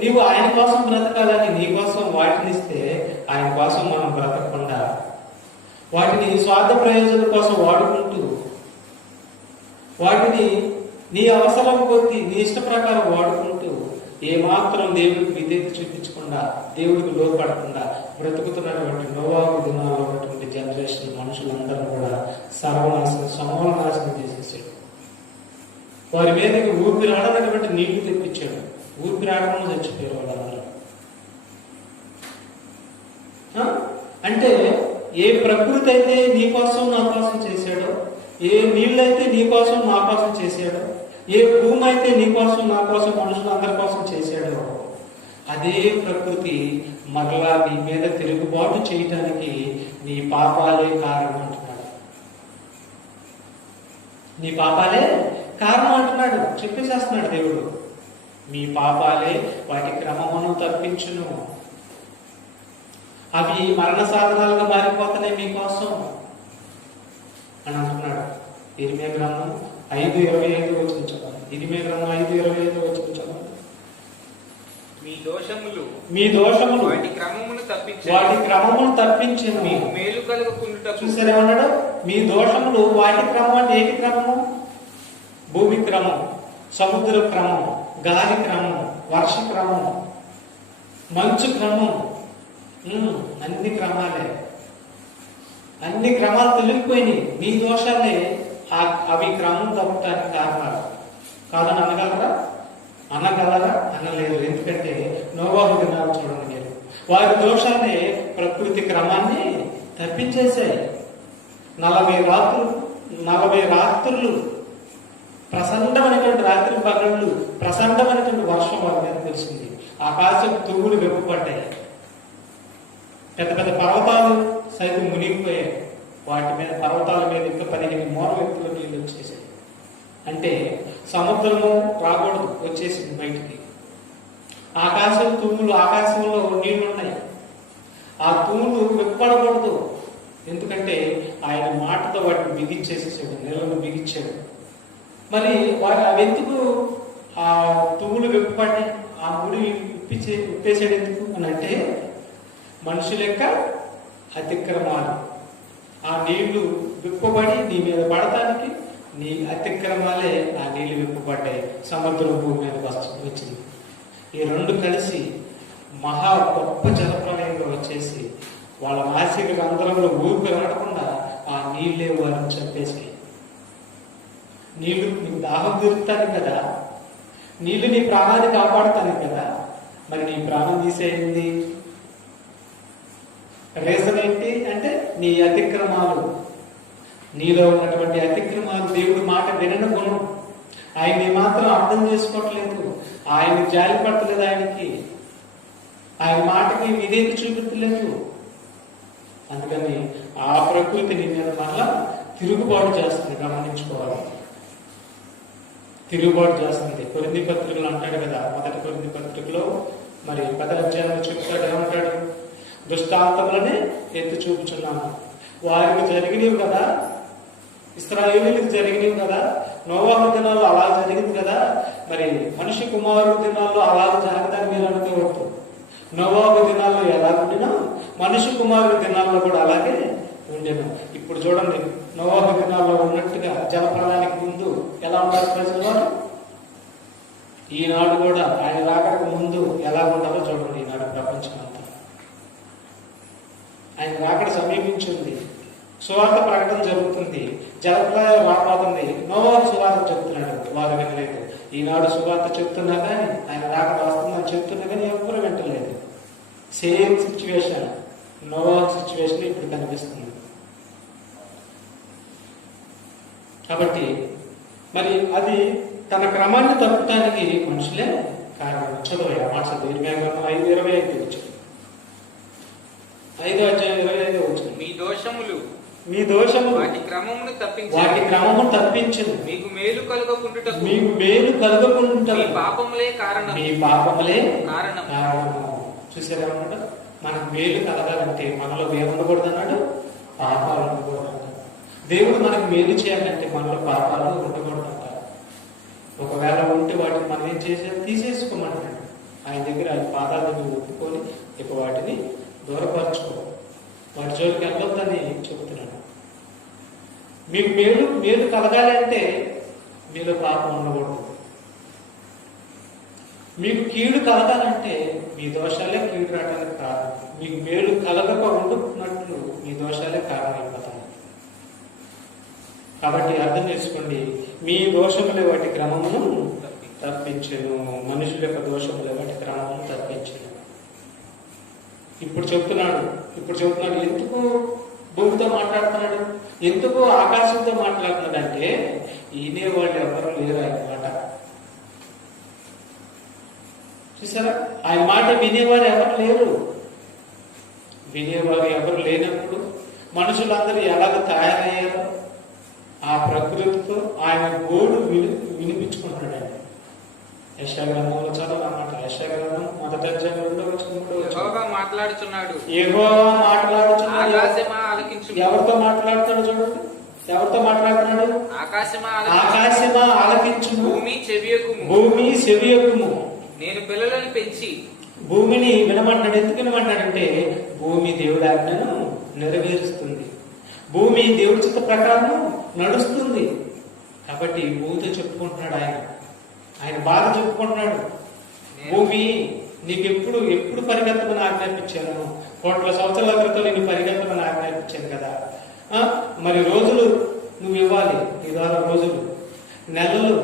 నీవు ఆయన కోసం బ్రతకాలని నీకోసం వాటిని ఇస్తే, ఆయన కోసం మనం బ్రతకకుండా వాటిని స్వార్థ ప్రయోజనం కోసం వాడుకుంటూ, వాటిని నీ అవసరం కొద్దీ నీ ఇష్ట ప్రకారం వాడుకుంటూ, ఏమాత్రం దేవుడికి విధేయత చూపించకుండా, దేవుడికి లోపడకుండా బ్రతుకుతున్నటువంటి నోవాహు దినాల్లో ఉన్నటువంటి జనరేషన్ మనుషులందరూ కూడా సమూలనాశనం చేసేసాడు. వారి మీదకి ఊపిరాడనటువంటి నీళ్లు తెప్పించాడు. ఊపిరాడకుండా చచ్చిపోయారు వాళ్ళందరూ. అంటే ఏ ప్రకృతి అయితే నీ కోసం నా కోసం చేశాడో, ఏ నీళ్ళైతే నీ కోసం నా కోసం చేశాడో, ఏ భూమి అయితే నీ కోసం నా కోసం మనుషులందరి కోసం చేశాడో, అదే ప్రకృతి మరలా నీ మీద తిరుగుబాటు చేయటానికి నీ పాపాలే కారణం అంటున్నాడు. నీ పాపాలే కారణం అంటున్నాడు, చెప్పేసేస్తున్నాడు దేవుడు. మీ పాపాలే వాటి క్రమమును తప్పించును, అవి మరణ సాధనాలుగా మారిపోతున్నాయి మీకోసం అని అంటున్నాడు. ఇర్మియా గ్రంథం 5:25 వచనం చదవండి. ఇర్మియా గ్రంథం 5:25 వచనం చదవండి. మీ దోషములు వాటి క్రమమును తప్పించిన మీకు మేలు కలుగుకుండుటకు. చూసారు ఏమన్నాడు? మీ దోషములు వాటి క్రమం అంటే ఏటి క్రమము? భూమి క్రమం, సముద్ర క్రమం, గాలి క్రమం, వర్ష క్రమం, మంచు క్రమం, అన్ని క్రమాలే. అన్ని క్రమాలు తొలగిపోయినాయి. మీ దోషాలే అవి క్రమం తప్పటానికి కారణాలు కాదని అనగలరా? అనలేదు. ఎందుకంటే నోవాహు దినాలు చూడండి మీరు, వారి దోషాలే ప్రకృతి క్రమాన్ని తప్పించేశాయి. 40 రాత్రులు ప్రచండమైనటువంటి రాత్రి పగళ్ళు, ప్రచండమైనటువంటి వర్షం వాళ్ళ మీద తెలిసింది. ఆకాశం తువ్వులు వెప్పుపడ్డాయి. పెద్ద పెద్ద పర్వతాలు సైతం మునిగిపోయాయి. వాటి మీద, పర్వతాల మీద ఇంకా 15 మోర వ్యక్తుల నీళ్ళు వచ్చేసాయి. అంటే సముద్రము రాకూడదు, వచ్చేసింది బయటికి. ఆకాశం తుమ్ములు, ఆకాశంలో నీళ్లు ఉన్నాయి, ఆ తుమ్ములు వెప్పడకూడదు. ఎందుకంటే ఆయన మాటతో వాటిని బిగించేసేసాడు, నీళ్ళను బిగించాడు. మరి అవి ఎందుకు ఆ తుమ్ములు వెప్పబడి ఆ ముడి విప్పేసాడు ఎందుకు అని అంటే, మనుషుల యొక్క అతిక్రమాలు, ఆ నీళ్లు విప్పబడి నీ మీద పడటానికి నీ అతిక్రమాలే ఆ నీళ్లు విప్పబడ్డాయి. సముద్రం భూమి మీదకి వచ్చింది. ఈ రెండు కలిసి మహా గొప్ప జలప్రలయంగా వచ్చేసి వాళ్ళ నాసిక రంధ్రంలో ఊపిరి ఆడకుండా ఆ నీళ్ళే వారిని చంపేసి, నీళ్లు నీకు దాహం తీరుతాను కదా, నీళ్లు నీ ప్రాణాన్ని కాపాడుతాను కదా, మరి నీ ప్రాణం తీసేయండి. రీజన్ ఏంటి అంటే నీ అతిక్రమాలు, నీలో ఉన్నటువంటి అతిక్రమాలు. దేవుడి మాట వినని గుణం, ఆయన్ని మాత్రం అర్థం చేసుకోవట్లేదు, ఆయన జాలి పడతలేదు, ఆయన మాటకి విధేయత చూపించలేదు. అందుకని ఆ ప్రకృతి నీ మీద మళ్ళా తిరుగుబాటు చేస్తుంది. గమనించుకోవాలి, తిరుగుబాటు చేస్తుంది. కొరింథీ పత్రికలు అంటాడు కదా, మొదటి కొరింథీ పత్రికలో మరి 10వ అధ్యాయంలో చెప్తాడు, ఏమంటాడు? దృష్టాంతములని ఎత్తి చూపుచున్నాను, వారికి జరిగినవి కదా, ఇశ్రాయేలీలకు జరిగినవి కదా, నోవాహు దినాల్లో అలా జరిగింది కదా, మరి మనిషి కుమారుడు దినాల్లో అలా జరగదని మీరు అనుకోవద్దు. నోవాహు దినాల్లో ఎలా ఉండినా మనిషి కుమారుడు దినాల్లో కూడా అలాగే ఉండేను. ఇప్పుడు చూడండి, నోవాహు దినాల్లో ఉన్నట్టుగా జలప్రళయానికి ముందు ఎలా ఉన్నారు ప్రజలు వారు, ఈనాడు కూడా ఆయన రాకడానికి ముందు ఎలా ఉండాలో చూడండి. ఈనాడు ప్రపంచం అంతా ఆయన రాకడ సమీపించింది, సువార్త ప్రకటన జరుగుతుంది, జలప్రలయం రాబోతుంది, నోవాహు సువార్త చెప్తున్నాడు, వారు వినలేదు. ఈనాడు సువార్త చెప్తున్నా కానీ, ఆయన రాకడ వస్తుందని చెప్తున్నా కానీ ఎవరు వింటలేదు. సేమ్ సిచ్యువేషన్, నోవాహు సిచ్యువేషన్ ఇప్పుడు కనిపిస్తుంది. కాబట్టి మరి అది తన క్రమాన్ని తప్పడానికి మనుషులే కారణం. చదువు మాట చదువు 5:25 వచ్చి 5:25 వచ్చి మీ దోషములు వాటి క్రమమును తప్పించదు, మీకు మేలు కలుగకుండుటకు మీ పాపములే కారణం. చూసారా అన్నాడు, మనకు మేలు కలగాలంటే మనలో ఏముండకూడదు అన్నాడు, పాపాలు ఉండకూడదు అన్నాడు. దేవుడు మనకు మేలు చేయాలంటే మనలో పాపాలు ఉండకూడదు అన్నాడు. ఒకవేళ ఉంటే వాటిని మనం ఏం చేసేది, తీసేసుకోమంటాడు. ఆయన దగ్గర ఆయన పాదాల దగ్గర ఒప్పుకొని ఇక వాటిని దూరపరచుకో, వాటి జోలికి వెళ్ళొద్దని చెప్తున్నాడు. మీకు మేలు కలగాలి అంటే మీలో పాపం ఉండకూడదు. మీకు కీడు కలగాలంటే మీ దోషాలే కీడు రావడానికి కారణం. మీకు మేలు కలగక ఉండుకున్నట్లు మీ దోషాలే కారణమైపోతాయి. కాబట్టి అర్థం చేసుకోండి, మీ దోషములే వాటి క్రమమును తప్పించను, మనుషుల యొక్క దోషములే వాటి క్రమమును తప్పించను. ఇప్పుడు చెప్తున్నాడు ఎందుకు భూమితో మాట్లాడుతున్నాడు, ఎందుకు ఆకాశంతో మాట్లాడుతున్నాడు అంటే ఈయనే వాళ్ళు ఎవరు లేరు ఆయన మాట. చూసారా, ఆయన మాట వినేవారు ఎవరు లేరు. వినేవారు ఎవరు లేనప్పుడు మనుషులందరూ ఎలాగ తయారయ్యారో ఆ ప్రకృతితో ఆయన గోడు వినిపించుకుంటున్నాడు. ఆయన యెషయా గ్రంథంలో చదవాలన్నమాట. యెషయా గ్రంథం 1:2 మాట్లాడుతున్నాడు. ఎవరితో మాట్లాడుతున్నాడు చూడండి, ఎవరితో మాట్లాడుతున్నాడు, ఆకాశమా ఆలకించు, భూమి చెవియకుము. నేను పిల్లలను పెంచి భూమిని వినమంటాడు. ఎందుకు వినమంటాడంటే భూమి దేవుడి ఆజ్ఞను నెరవేరుస్తుంది, భూమి దేవుడి చిత్త ప్రకారం నడుస్తుంది. కాబట్టి భూమితో చెప్పుకుంటున్నాడు, ఆయన బాధ చెప్పుకుంటున్నాడు. భూమి నీకు ఎప్పుడు పరిగెత్తమని ఆజ్ఞాపించాను, కోట్ల సంవత్సరాల క్రితం నేను పరిగెత్తమని ఆజ్ఞాపించాను కదా. మరి రోజులు నువ్వు ఇవ్వాలి, నీ ద్వారా రోజులు, నెలలు,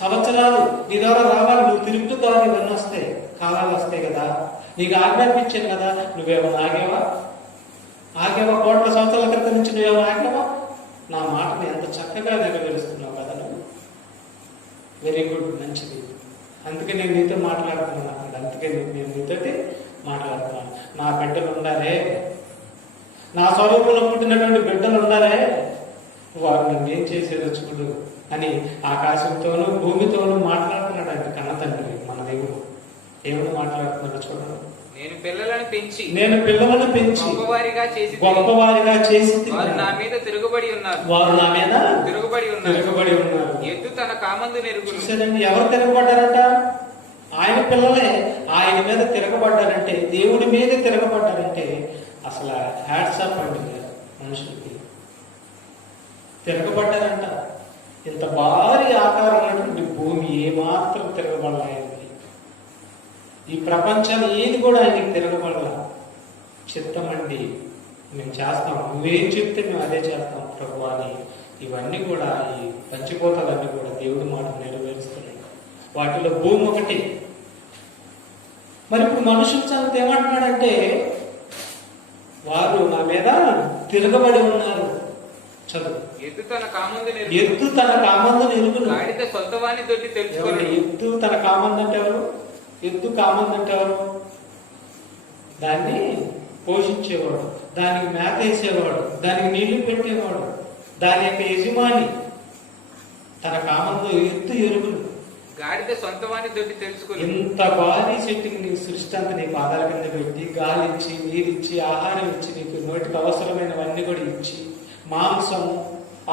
సంవత్సరాలు నీ ద్వారా రావాలి. నువ్వు తిరుగుతూ ద్వారా ఇవన్నీ వస్తాయి, కాలాలు వస్తాయి కదా. నీకు ఆజ్ఞాపించాను కదా, నువ్వేమన్నా ఆగేవా? కోట్ల సంవత్సరాల క్రితం నుంచి నువ్వేమో ఆగేవా? నా మాటను ఎంత చక్కగా నెరవేరుస్తున్నావు కదా నువ్వు. వెరీ గుడ్, మంచిది. అందుకే నేను నీతో మాట్లాడుతున్నాను. అందుకే నేను నీతోటి మాట్లాడుతున్నాను. నా బిడ్డలు ఉండాలే, నా స్వరూపంలో పుట్టినటువంటి బిడ్డలు ఉండాలే, వారు నన్ను ఏం చేసేదో చూడు అని ఆకాశంతోనూ భూమితోనూ మాట్లాడుతున్నాడు ఆయన కన్న తండ్రి. మన దేవుడు ఏమని మాట్లాడుతున్నాడు చూడండి. నేను పిల్లలను పెంచి గొప్పవారిగా చేసి వారు నా మీద తిరుగుబడి ఉన్నారు. ఎద్దు తన కామందు నెరుగును. చూసారండి, ఎవరు తిరగబడ్డారంట? ఆయన పిల్లలే ఆయన మీద తిరగబడ్డారంటే, దేవుడి మీద తిరగబడ్డారంటే అసలు హ్యాట్స్ ఆఫ్ అండి మనుషులకి. తిరగబడ్డారంట. ఇంత భారీ ఆకారం ఉన్నటువంటి భూమి ఏమాత్రం తిరగబడలేదు. ఈ ప్రపంచాన్ని ఏది కూడా ఆయనకి తిరగబడాల. చిత్తమండి మేము చేస్తాం, నువ్వేం చెప్తే మేము అదే చేస్తాం ప్రభు అని ఇవన్నీ కూడా, ఈ పంచిపోతాలన్నీ కూడా దేవుడి మాట నెరవేరుస్తున్నాయి. వాటిలో భూమి ఒకటి. మరి ఇప్పుడు మనుషుల సంగతి ఏమంటున్నాడంటే వారు నా మీద తిరగబడి ఉన్నారు. చదువు. ఎద్దు తన కామందు నెరుగును. గాడిద సొంతవాణి తోటి తెలుసుకోండి. ఎద్దు తన కామందు అంటే ఎవరు? ఎద్దు కామందు అంటే ఎవరు? దాన్ని పోషించేవాడు, దానికి మేత వేసేవాడు, దానికి నీళ్లు పెట్టేవాడు, దాని యొక్క యజమాని. తన కామందు ఎద్దు ఎరుగును. గాడిద సొంతవాణి తోటి తెలుసుకుని. ఇంత భారీ చెట్టుకి నీ సృష్టి అంతా నీ పాదాల కింద పెట్టి గాలి ఇచ్చి, నీరిచ్చి, ఆహారం ఇచ్చి, నీకు నోటికి అవసరమైనవన్నీ కూడా ఇచ్చి మాంసం,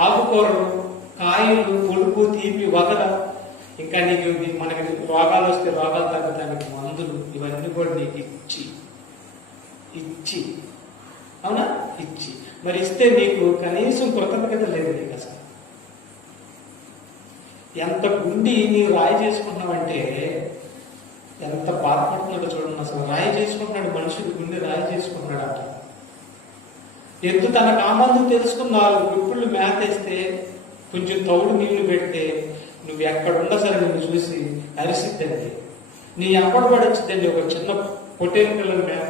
ఆకుకూరలు, కాయలు, పులుపు, తీపి, వగర, ఇంకా నీకు మనకి రోగాలు వస్తే రోగాలు తగ్గడానికి మందులు, ఇవన్నీ కూడా నీకు ఇచ్చి అవునా ఇచ్చి మరి ఇస్తే నీకు కనీసం కృతజ్ఞత లేదు నీకు అసలు. ఎంత గుండి నీవు రాయి చేసుకుంటున్నావంటే ఎంత బాధపడుతున్నాడో చూడండి. అసలు రాయి చేసుకుంటున్నాడు, మనుషుడు గుండె రాయి చేసుకుంటున్నాడు అంట. ఎద్దు తన కామాలను తెలుసుకున్న 4 గుప్పుళ్ళు మేతేస్తే, కొంచెం తౌడు నీళ్లు పెడితే, నువ్వు ఎక్కడున్నా సరే నిన్ను చూసి అరిసిద్దండి. నీ ఎంపడబడి వచ్చిందండి. ఒక చిన్న పొట్టేలు పిల్లలు మేత,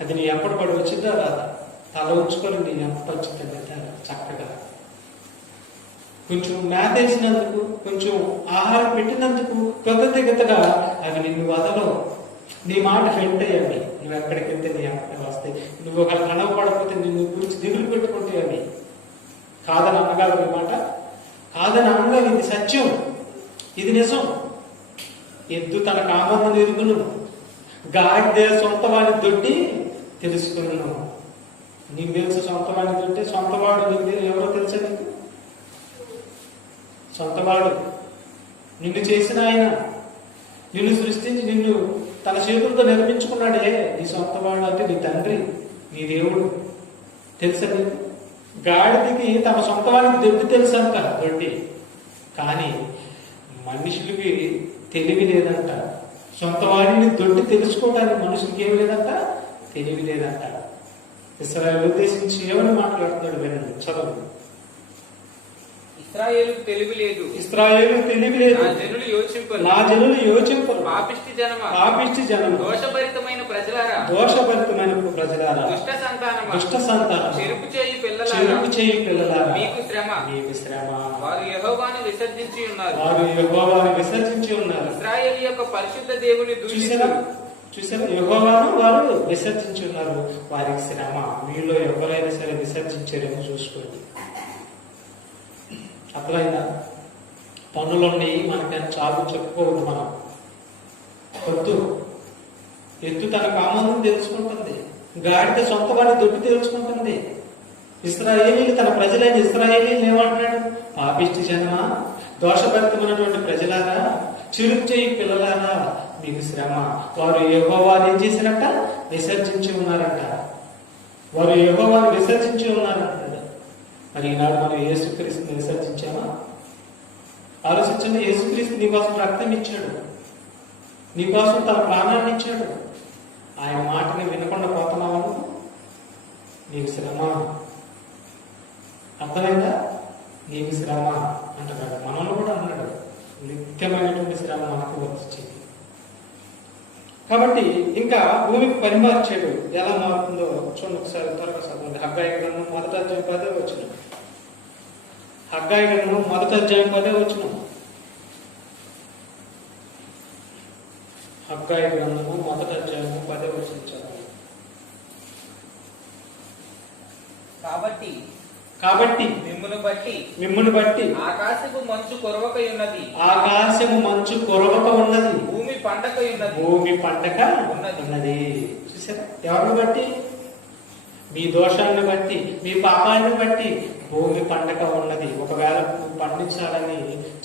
అది నీ ఎంపడబడి వచ్చిందా రాదా? తల ఉంచుకొని నీ ఎంపట వచ్చిందండి చక్కగా. కొంచెం మేత వేసినందుకు, కొంచెం ఆహారం పెట్టినందుకు కృతజ్ఞతగా అవి నిన్ను వదలవు. నీ మాట ఫెంట్ అయ్యావి. నువ్వు ఎక్కడికి వెళ్తే నీ ఎక్కడ వస్తాయి. నువ్వు ఒక కనవపడకపోతే నిన్ను గురించి దిగులు పెట్టుకుంటే అవి కాదని అనగలవు. ఈ మాట కాదని అనగలవు. ఇది సత్యం, ఇది నిజం. ఎద్దు తన కామను ఎరుగును, గాడిద సొంత వాడి దొడ్డి తెలుసుకున్నాను. నీకు తెలుసు సొంత వాడి దొడ్డి, సొంతవాడు నీకు ఎవరో తెలుసా? నీకు సొంతవాడు నిన్ను చేసిన ఆయన, నిన్ను సృష్టించి నిన్ను తన చేతులతో నిర్మించుకున్నాడే. నీ సొంతవాడు అంటే నీ తండ్రి, నీ దేవుడు. తెలుసా నీకు? గాడిదకి తమ సొంతవాడికి దొడ్డి తెలుసంట, దొడ్డి. కానీ మనుషులకి తెలివి లేదంట. సొంతవాడిని దొడ్డి తెలుసుకోవడానికి మనుషులకి ఏమి లేదంట, తెలివి లేదంట. ఇశ్రాయేలు ఉద్దేశించి ఏమని మాట్లాడుతున్నాడు వినండి, చదువు. ఇశ్రాయేలుకు తెలివి లేదు, ఇశ్రాయేలు తెలివి లేదు, నా జనులు యోచింపరు, నా జనులు యోచింపరు. పాపిష్టి జనమా, పాపిష్టి జనము, దోషభరితమైన ప్రజలారా, దోషభరితమైన ప్రజలారా, దుష్ట సంతానమా, దుష్ట సంతానం, చెరుపు చేయి పిల్లలారా, చెరుపు చేయి పిల్లలారా, మీకు శ్రమ, మీకు శ్రమ. వారు యెహోవాను విసర్జించి ఉన్నారు, వారు యెహోవాను విసర్జించి ఉన్నారు. ఇశ్రాయేలు యొక్క పరిశుద్ధ దేవుని చూసారా? చూసారా? యెహోవాను వారు విసర్జించి ఉన్నారు. వారికి శ్రమ. మీలో ఎవరైనా సరే విసర్జించారేమో చూసుకోండి. అర్థమైందా? పనులుండి మనకని చాలు చెప్పుకోవద్దు. మనం వద్దు. ఎద్దు తన కామాలను తెలుసుకుంటుంది, గాడిద సొంత వాడి దొడ్డి తెలుసుకుంటుంది. ఇశ్రాయేలీలు తన ప్రజలైన ఇశ్రాయేలీలు ఏమంటున్నాడు? పాపిష్టి జనమా, దోషభరితమైనటువంటి ప్రజలారా, చిరుపు చేయి పిల్లలారా, మీకు శ్రమ. వారు యెహోవాను ఏం చేశారంట? విసర్జించి ఉన్నారంట. వారు యెహోవాను విసర్జించి ఉన్నారంట. మరి ఈనాడు మనం యేసుక్రీస్తుని విసర్జించామా? ఆలోచించండి. యేసుక్రీస్తు నీకోసం రక్తం ఇచ్చాడు, నీకోసం తన ప్రాణాన్ని ఇచ్చాడు. ఆయన మాటని వినకుండా పోతున్నావు, నీకు శ్రమ. అర్థమైందా? నీకు శ్రమ అంటున్నాడు. మనల్ని కూడా అన్నాడు, నిత్యమైనటువంటి శ్రమ మనకు వచ్చింది. కాబట్టి ఇంకా భూమికి పరిమార్చాడు. ఎలా మారుతుందో చూడండి ఒకసారి, త్వరగా చదవండి. హగ్గాయి గ్రంథం 1వ అధ్యాయం 10వ వచనం. హగ్గాయి గ్రంథం 1వ అధ్యాయం 10వ వచనం. హగ్గాయి గ్రంథము 1వ అధ్యాయం 10వ వచనం చదవండి. కాబట్టి మిమ్మును బట్టి ఆకాశపు మంచు కొరవక ఉన్నది, ఆకాశము మంచు కొరవక ఉన్నది, భూమి పండక ఉన్నది, భూమి పండక ఉన్నది. చూసారా? ఎవరిని బట్టి? మీ దోషాన్ని బట్టి, మీ పాపాన్ని బట్టి భూమి పండక ఉన్నది. ఒకవేళ నువ్వు పండించాలని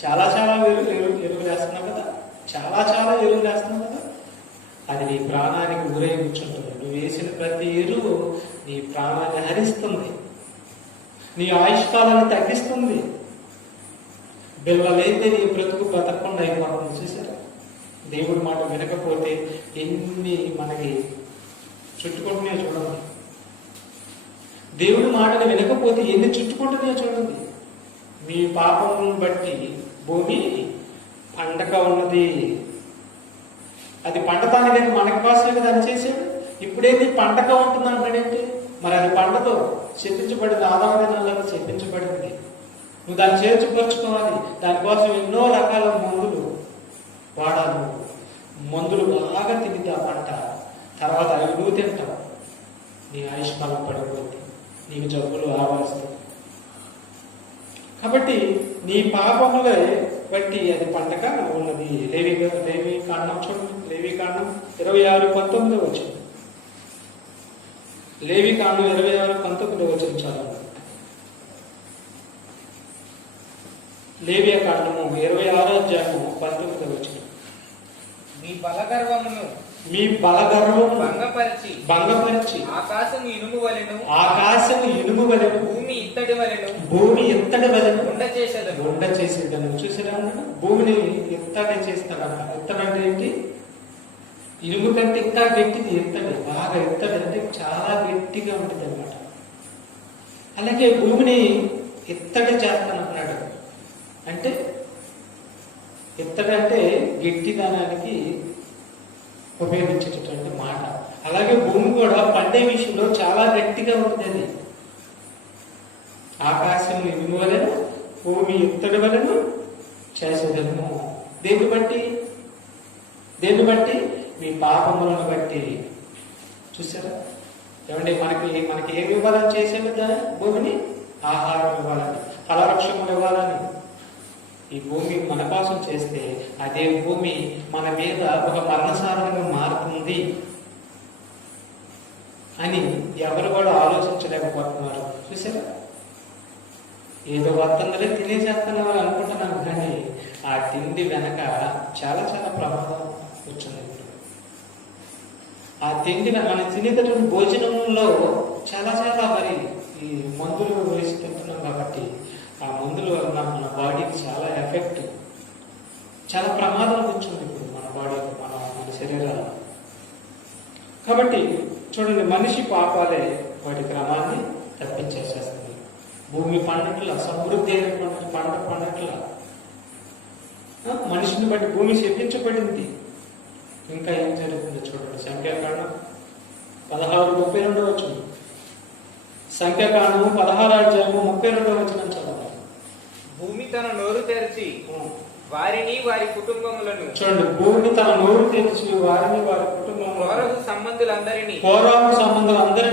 చాలా ఎరువులు వేస్తున్నావు కదా, చాలా ఎరువులు వేస్తున్నావు కదా, అది నీ ప్రాణానికి ఊరై కూర్చుంటుంది. నువ్వు వేసిన ప్రతి ఎరువు నీ ప్రాణాన్ని హరిస్తుంది, నీ ఆయుష్కాలాన్ని తగ్గిస్తుంది. బిళ్ళలైతే నీ బ్రతుకు బ్రతకకుండా అయిపోతుంది. చూసారా? దేవుడి మాట వినకపోతే ఎన్ని మనకి చుట్టుకుంటున్నాయో చూడండి. దేవుడి మాటను వినకపోతే ఎన్ని చుట్టుకుంటున్నాయో చూడండి. మీ పాపములను బట్టి భూమి పండగ ఉన్నది. అది పండటానికి మనకి కోసమే కదా అని చేశాడు. ఇప్పుడేది పండగ ఉంటుంది అంటాడేంటి? మరి అది పండతో చెప్పించబడింది. ఆదాము దినాలలో చెప్పించబడింది. నువ్వు దాన్ని చేర్చుపరుచుకోవాలి. దానికోసం ఎన్నో రకాల మందులు వాడాలి. మందులు బాగా తింది ఆ పంట. తర్వాత అవి నువ్వు తింటావు, నీ ఆయుష్కాలం పడిపోతుంది, నీకు జబ్బులు ఆవరిస్తాయి. కాబట్టి నీ పాపములే బట్టి అది పండగ ఉన్నది. లేవి కాండం చూడండి. లేవి కాండం 26:19 వచ్చింది. లేవి కాండం 26:19 వచ్చింది. చదవండి. లేవియా కాండము 26వ అధ్యాయము 19వ వచనం. మీ బలగర్వమును మీ బలగర్వము భంగపరిచి ఆకాశం ఇనుము వలెను ఆకాశము ఇనుము వలెను భూమి ఇత్తడి వలెను ఉండ చేసేదను. చూసారా అన్నాడు? భూమిని ఇత్తడి చేస్తాడంట. ఇత్తడంటే ఏంటి? ఇనుము కంటే ఇంకా గట్టిది ఇత్తడి. బాగా ఇత్తడి అంటే చాలా గట్టిగా ఉంటుంది అనమాట. అలాగే భూమిని ఇత్తడి చేస్తానన్నాడు. అంటే ఇత్తడి అంటే గట్టిదనానికి ఉపయోగించేటటువంటి మాట. అలాగే భూమి కూడా పండే విషయంలో చాలా గట్టిగా ఉంటుంది. ఆకాశం ఇనుము వలెను భూమి ఇత్తడి వలెను చేసేదను. దేన్ని బట్టి? మీ పాపములను బట్టి. చూసారా? ఏమంటే మనకి ఏమి ఇవ్వాలని చేసేది? భూమిని ఆహారం ఇవ్వాలని, ఫలవృక్షములు ఇవ్వాలని. ఈ భూమి మన కోసం చేస్తే అదే భూమి మన మీద ఒక మరణసారంగా మారుతుంది అని ఎవరు కూడా ఆలోచించలేకపోతున్నారు. చూసారా? ఏదో వస్తుందలే తినేసేస్తున్నామని అనుకుంటున్నాను, కానీ ఆ తిండి వెనక చాలా చాలా ప్రమాదం వచ్చింది. ఆ తిండి మనం తినేటటువంటి భోజనంలో చాలా చాలా మరి ఈ మందులు వేసి తింటున్నాం కాబట్టి ఆ మందుల వలన మన బాడీకి చాలా ఎఫెక్ట్, చాలా ప్రమాదం వచ్చింది ఇప్పుడు మన బాడీకి, మన శరీరాలు. కాబట్టి చూడండి, మనిషి పాపాలే వాటి క్రమాన్ని తప్పించేసేస్తుంది. భూమి పండట్ల, సమృద్ధి అయినటువంటి పంట పండట్ల, మనిషిని బట్టి భూమి శపించబడింది. ఇంకా ఏం జరుగుతుందో చూడండి. సంఖ్యాకాండం 16:32 వచనం. సంఖ్యాకాండము 16వ అధ్యాయము 32వ వచనం చదవాలి. భూమి తన నోరు తెరిచి వారిని వారి కుటుంబములను. చూడండి, భూమి తన నోరు తెరిచి వారిని వారి కుటుంబం, కోరహు సంబంధులందరినీ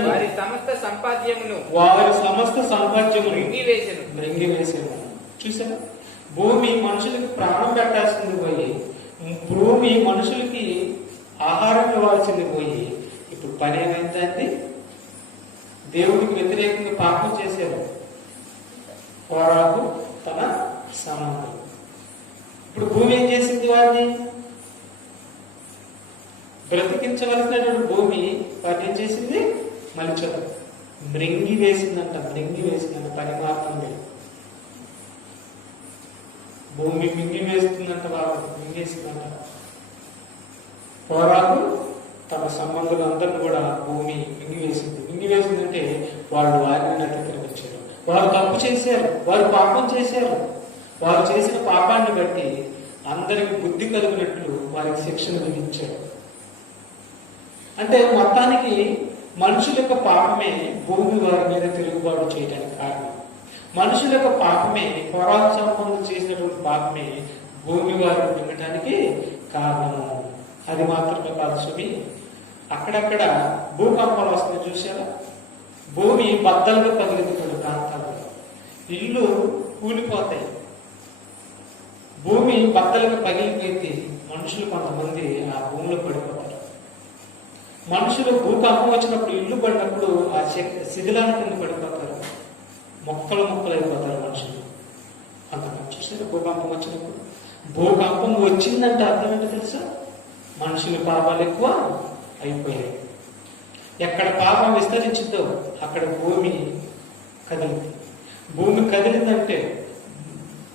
వారి సమస్త సంపాద్యమును మృంగివేసెను. చూసారా? భూమి మనుషులకి ప్రాణం పెట్టాల్సింది పోయి, భూమి మనుషులకి ఆహారం ఇవ్వాల్సింది పోయి, ఇప్పుడు పని ఏమైందండి? దేవుడికి వ్యతిరేకంగా పాపం చేశారు కోరాహు తన సంబంధం. ఇప్పుడు భూమి ఏం చేసింది? వారిని బ్రతికించవలసినటువంటి భూమి వారిని ఏం చేసింది? మళ్ళీ చూద్దాం, మృంగి వేసిందంట. పని మాత్రమే భూమి మింగి వేస్తుందంట. వాళ్ళు మింగేసిందంట. కోరాహు తమ సంబంధులందరినీ కూడా భూమి మింగివేసిందంటే వాళ్ళు వారిని అతిక్రమించారు. వారు తప్పు చేశారు, వారు పాపం చేశారు. వారు చేసిన పాపాన్ని బట్టి అందరికి బుద్ధి కలిగినట్లు వారికి శిక్షను విధించారు. అంటే మొత్తానికి మనుషుల యొక్క పాపమే భూమి వారి మీద తిరుగుబాటు చేయడానికి కారణం. మనుషుల యొక్క పాపమే, కోరాహు సంబంధం చేసినటువంటి పాపమే భూమి వారిని మింగటానికి కారణము. అది మాత్రమే కాదు సుమి, అక్కడక్కడ భూకంపాలు వస్తాయి. చూసారా? భూమి బద్దలుగా పగిలింది కొన్ని ప్రాంతాల్లో, ఇల్లు కూలిపోతాయి. భూమి బద్దలుగా పగిలిపోయింది. మనుషులు కొంతమంది ఆ భూమిలో పడిపోతారు. మనుషులు భూకంపం వచ్చినప్పుడు, ఇల్లు పడినప్పుడు ఆ శిథిలాల కింద పడిపోతారు. మొక్కలు అయిపోతారు మనుషులు. అంతమంది చూసారు? భూకంపం వచ్చినప్పుడు, భూకంపం వచ్చిందంటే అర్థం ఏంటో తెలుసా? మనుషుల పాపాలు ఎక్కువ అయిపోయాయి. ఎక్కడ పాపం విస్తరించిందో అక్కడ భూమి కదిలింది. భూమి కదిలిందంటే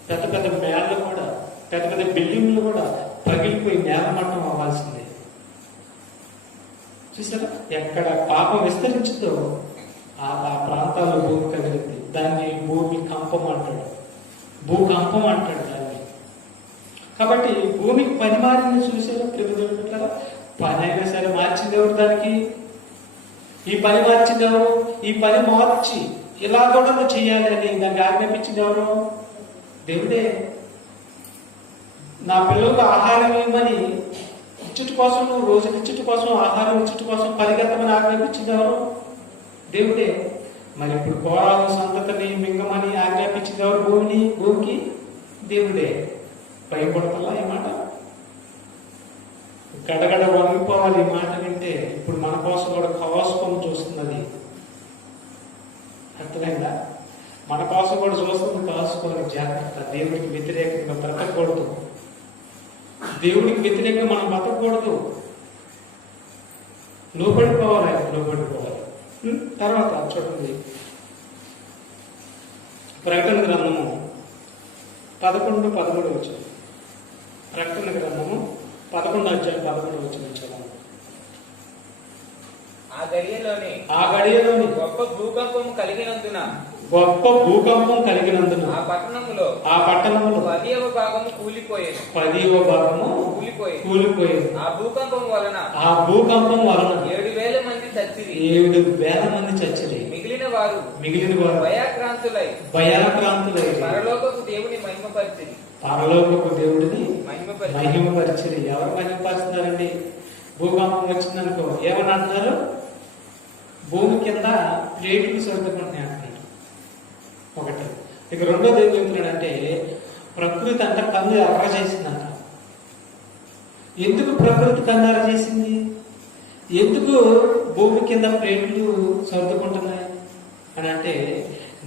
పెద్ద పెద్ద మేళ్ళు కూడా, పెద్ద పెద్ద బిల్డింగ్లు కూడా పగిలిపోయి నేలమట్టం అవ్వాల్సిందే. చూసారా? ఎక్కడ పాపం విస్తరించిందో ఆ ప్రాంతాల్లో భూమి కదిలింది. దాన్ని భూమి కంపం అంటాడు, భూకంపం అంటాడు దాన్ని. కాబట్టి భూమికి పని మారింది. చూసారా? ప్రేమికులారా, పని అయినా సరే మార్చింది ఎవరు? దానికి ఈ పని మార్చింది ఎవరు? ఈ పని మార్చి ఇలా కూడా నువ్వు చేయాలి అని దానికి ఆజ్ఞాపించింది ఎవరు? దేవుడే. నా పిల్లలకు ఆహారం ఇవ్వమని ఇచ్చుట కోసం, నువ్వు రోజులు ఇచ్చుట కోసం, ఆహారం ఇచ్చుట కోసం పరిగెత్తమని ఆజ్ఞాపించింది ఎవరు? దేవుడే. మరి ఇప్పుడు కోరాహు సంతతిని మింగమని ఆజ్ఞాపించింది ఎవరు? భూమికి దేవుడే. భయపడతల్లా ఈ మాట? గడగడ వంగిపోవాలి ఈ మాట వింటే. ఇప్పుడు మన కోసం కూడా కవాసుకొని చూస్తున్నది. అర్థమైందా? మన కోసం కూడా చూస్తుంది కాసుకోవాలి జాగ్రత్త. దేవుడికి వ్యతిరేకంగా బ్రతకూడదు. దేవుడికి వ్యతిరేకంగా మనం బ్రతకూడదు. లోబడిపోవాలి, లోబడిపోవాలి. తర్వాత చూడండి, ప్రకటన గ్రంథము 11:13 వచ్చింది. ప్రకటన గ్రంథము 11:11 చదవండి. ఆ గడియలోని గొప్ప భూకంపం కలిగినందున ఆ పట్టణంలో 10వ భాగము కూలిపోయేది. 10వ భాగము కూలిపోయేది. ఆ భూకంపం వలన 7,000 మంది చచ్చిరి. 7,000 మంది చచ్చిరి. మిగిలిన వారు భయాక్రాంతులై పరలోకపు దేవుని మహిమపరిచిరి. మహిమపరిచిరి. ఎవరు మహిమపరుస్తున్నారండి? భూకంపం వచ్చిందనుకో ఏమని అంటున్నారు? భూమి కింద ప్లేట్లు సర్దుకుంటున్నాయి అంటున్నాడు. ఒకటి. ఇక రెండోది ఏం చెప్తున్నాడంటే, ప్రకృతి అంట కన్ను ఎర్ర చేసిందంట. ఎందుకు ప్రకృతి కన్ను ఎర్ర చేసింది? ఎందుకు భూమి కింద ప్లేట్లు సర్దుకుంటున్నాయి అని అంటే,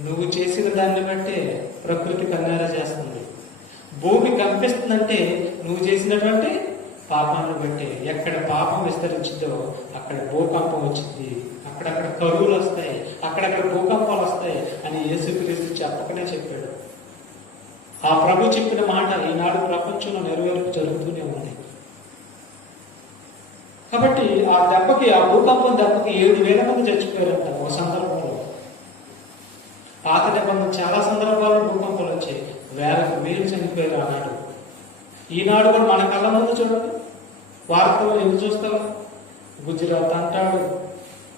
నువ్వు చేసిన దాన్ని బట్టే ప్రకృతి కన్ను ఎర్ర చేస్తుంది. భూమి కంపిస్తుందంటే నువ్వు చేసినటువంటి పాపాన్ని బట్టి. ఎక్కడ పాపం విస్తరించిందో అక్కడ భూకంపం వచ్చింది, అక్కడక్కడ కరువులు వస్తాయి, అక్కడక్కడ భూకంపాలు వస్తాయి అని యేసుక్రీస్తు చెప్పకనే చెప్పాడు. ఆ ప్రభు చెప్పిన మాట ఈనాడు ప్రపంచంలో నెరవేర్పు జరుగుతూనే ఉంది. కాబట్టి ఆ భూకంపం దెబ్బకి 7,000 మంది చచ్చిపోయారంట ఒక సందర్భంలో. పాత నిబంధన చాలా సందర్భాల్లో భూకంపాలు వచ్చాయి, వేలకు వేలు చనిపోయారు ఆనాడు. ఈనాడు కూడా మన కళ్ళ ముందు చూడండి, వార్తలు ఎందుకు చూస్తావు? గుజరాత్ అంటాడు,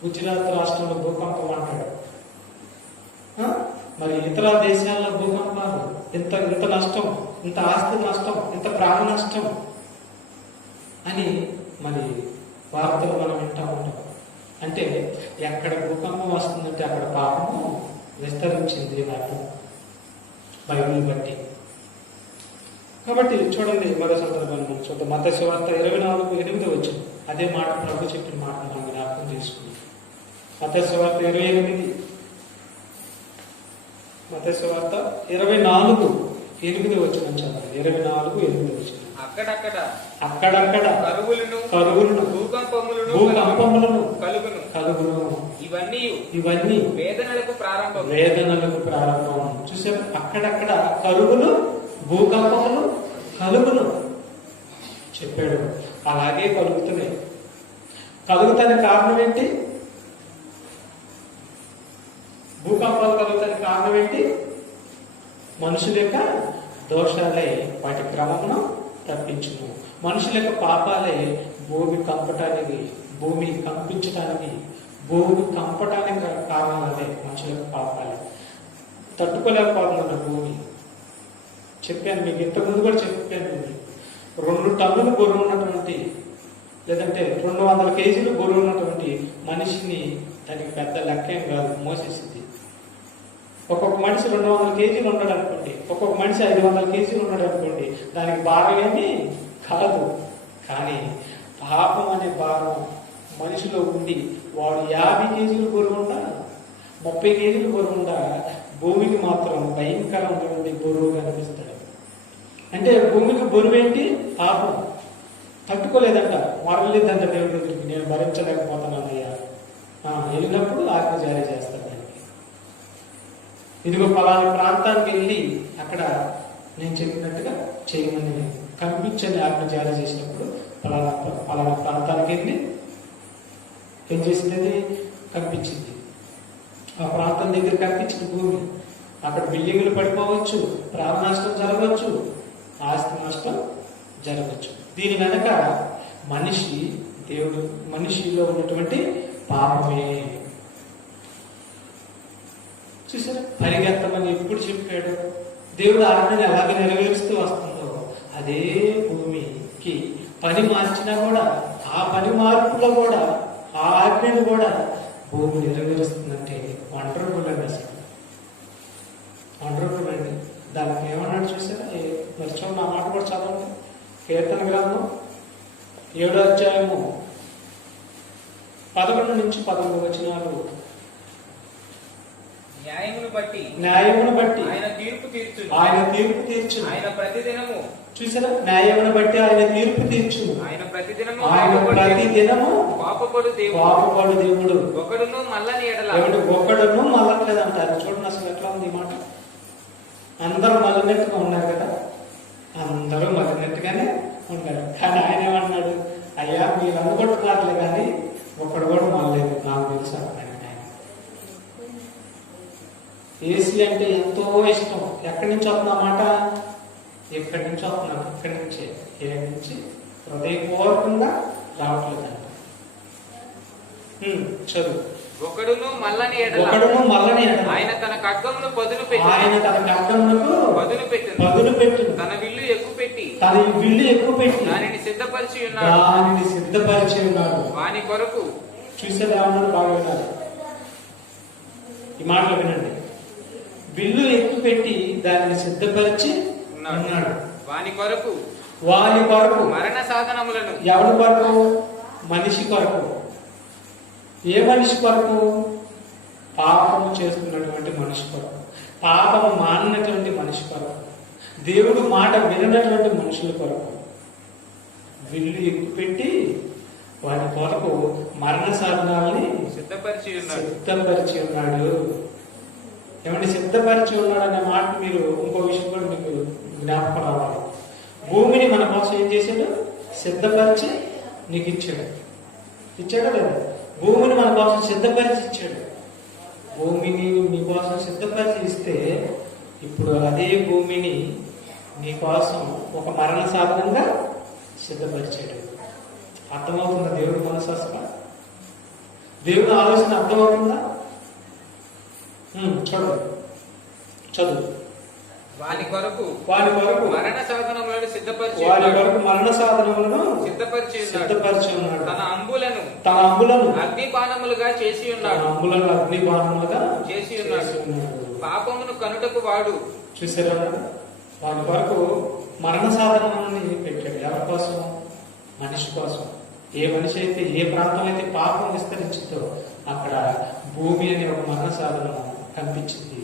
గుజరాత్ రాష్ట్రంలో భూకంపం అంటాడు. మరి ఇతర దేశాల్లో భూకంపాలు, ఇంత నష్టం, ఇంత ఆస్తి నష్టం, ఇంత ప్రాణ నష్టం అని మరి వార్తలు మనం వింటూ ఉంటాం. అంటే ఎక్కడ భూకంపం వస్తుందంటే అక్కడ పాపము విస్తరించింది నాకు బైబిల్ బట్టి. కాబట్టి చూడండి, మరో సందర్భాన్ని మనం చూద్దాం. మత్తయి సువార్త 24:8 వచ్చింది. అదే మాట ప్రభు చెప్పిన మాట మనం జ్ఞాపకం చేసుకుంది. మత్తయి సువార్త 28, మత్తయి సువార్త 24:8 వచ్చిన చదవండి. 24:8 వచ్చింది. అక్కడక్కడ కరువులను భూకంపములను కలుగును. ఇవన్నీ వేదనలకు ప్రారంభం. చూసారు, అక్కడక్కడ కరువులు భూకంపములు కలుగును చెప్పాడు. అలాగే కలుగుతున్నాయి. కలుగుతానికి కారణం ఏంటి? భూకంపాలు కలుగుతానికి కారణం ఏంటి? మనుషుల యొక్క దోషాలే వాటి క్రమమును తప్పించును. మనుషుల యొక్క పాపాలే భూమి కంపటానికి, భూమి కంపించడానికి, భూమి కంపటానికి కారణాలే మనుషుల యొక్క పాపాలే. తట్టుకోలేకపోతున్న భూమి. చెప్పాను మీకు, ఇంతకుముందు కూడా చెప్పాను. 2 టన్నులు బరువు ఉన్నటువంటి, లేదంటే 200 కేజీలు బరువు ఉన్నటువంటి మనిషిని దానికి పెద్ద లెక్కేం కాదు, మోసేసింది. ఒక్కొక్క మనిషి 200 కేజీలు ఉన్నాడు అనుకోండి, ఒక్కొక్క మనిషి 500 కేజీలు ఉన్నాడు అనుకోండి, దానికి భారం ఏమి కాదు. కానీ పాపం అనే భారం మనిషిలో ఉండి వాడు 50 కేజీలు బరువు ఉండా, 30 కేజీలు బరువు ఉండా, భూమికి మాత్రం భయంకరమైనటువంటి బరువు కనిపిస్తాడు. అంటే భూమికి బరువు ఏంటి? పాపం. తట్టుకోలేదంట, మరలేదంట దేవుడి దగ్గరికి, నేను భరించలేకపోతున్నానయ్యా. వెళ్ళినప్పుడు ఆజ్ఞ జారీ చేస్తాను దానికి. ఇదిగో పలానా ప్రాంతానికి వెళ్ళి అక్కడ నేను చెప్పినట్టుగా చేయమని కనిపించని ఆజ్ఞ జారీ చేసినప్పుడు పలానా ప్రాంతానికి వెళ్ళి ఏం చేసింది? కనిపించింది. ఆ ప్రాంతం దగ్గర కనిపించిన భూమి, అక్కడ బిల్డింగులు పడిపోవచ్చు, ప్రాణ నష్టం జరగవచ్చు, ఆస్తి నష్టం జరగవచ్చు. దీని వెనక మనిషిలో ఉన్నటువంటి పాపమే. చూసారా, పరిగెత్తమని ఎప్పుడు చెప్పాడు? దేవుడు ఆజ్ఞని ఎలాగ నెరవేరుస్తూ వస్తుందో అదే భూమికి పని మార్చినా కూడా, ఆ పని మార్పులో కూడా, ఆ ఆజ్ఞను కూడా భూమి నెరవేరుస్తుందంటే వండర్ఫుల్ అండి. అసలు వండర్ఫుల్ అండి. దానికి ఏమన్నాడు చూసారా? మరి చూడండి, ఆ మాట కూడా చదవండి. కీర్తన గ్రంథం 7వ అధ్యాయము 11 నుంచి 13 వచనాలు. న్యాయమును బట్టి ఆయన తీర్పు తీర్చును. ఆయన ప్రతిదినము చూసారా, న్యాయమును బట్టి ఆయన తీర్పు తీర్చును. ఆయన ప్రతిదినము పాపపడు దేవుడు. ఒకడును మల్లని ఎడల ఒక్కడును మల్లట్లేదు అంటారు. చూడండి అసలు ఎట్లా ఉంది ఈ మాట. అందరూ మళ్ళినట్టుగా ఉన్నారు కదా, అందరూ మళ్ళినట్టుగానే ఉన్నారు. కానీ ఆయన ఏమన్నాడు, అయ్యా మీరు అనుకుంటున్నారులే కానీ ఒక్కడు కూడా మళ్ళలేదు, నాకు తెలుసు అన్నాడు ఆయన. ఏసీ అంటే ఎంతో ఇష్టం. ఎక్కడి నుంచి వస్తుందన్నమాట, ఎక్కడి నుంచి వస్తున్నాం, ఇక్కడి నుంచే, ఏ నుంచి హృదయపూర్వకంగా రావట్లేదంట. చదువు. ఒకడును మల్లని ఎడల ఆయన తన ఖడ్గమును పదును పెట్టి తన విల్లు ఎక్కువ పెట్టి దానిని సిద్ధపరిచి ఉన్నాడు. వాని కొరకు చూసేదా ఉన్నాడు. బాగా వినాలి ఈ మాటలు, వినండి. విల్లు ఎక్కువ పెట్టి దానిని సిద్ధపరిచి ఉన్నాడు. వాని కొరకు మరణ సాధనములను. ఎవరి కొరకు? మనిషి కొరకు. ఏ మనిషి కొరకు? పాపము చేస్తున్నటువంటి మనిషి కొరకు, పాపము మాననటువంటి మనిషి కొరకు, దేవుడు మాట విననటువంటి మనుషుల కొరకు విల్లు ఎక్కువ పెట్టి వారి కొరకు మరణ సాధనాలని సిద్ధపరిచి ఉన్నాడు. ఏమంటే సిద్ధపరిచి ఉన్నాడు అనే మాట మీరు ఇంకో విషయం కూడా మీకు జ్ఞాపకం రావాలి. భూమిని మన కోసం ఏం చేశాడు? సిద్ధపరిచి నీకు ఇచ్చాడా లేదా? భూమిని మన కోసం సిద్ధపరిచి ఇచ్చాడు. భూమిని నీ కోసం సిద్ధపరిచి ఇస్తే ఇప్పుడు అదే భూమిని నీ కోసం ఒక మరణ సాధనంగా సిద్ధపరిచాడు. అర్థమవుతుందా దేవుడి మనసు? అసలు దేవుని ఆలోచన అర్థమవుతుందా? చదువు. వాని కొరకు మరణ సాధనములను సిద్ధపరిచి ఉన్నాడు. తన అంబులను అగ్నిబాణములుగా చేసి ఉన్నాడు. పాపమును కనుటకు వాడు. చూసారా, వాని కొరకు మరణ సాధనాన్ని పెట్టాడు. ఎవరి కోసం? మనిషి కోసం. ఏ మనిషి అయితే, ఏ ప్రాంతం అయితే పాపం విస్తరించిందో అక్కడ భూమి అనే ఒక మరణ సాధనం కనిపించింది.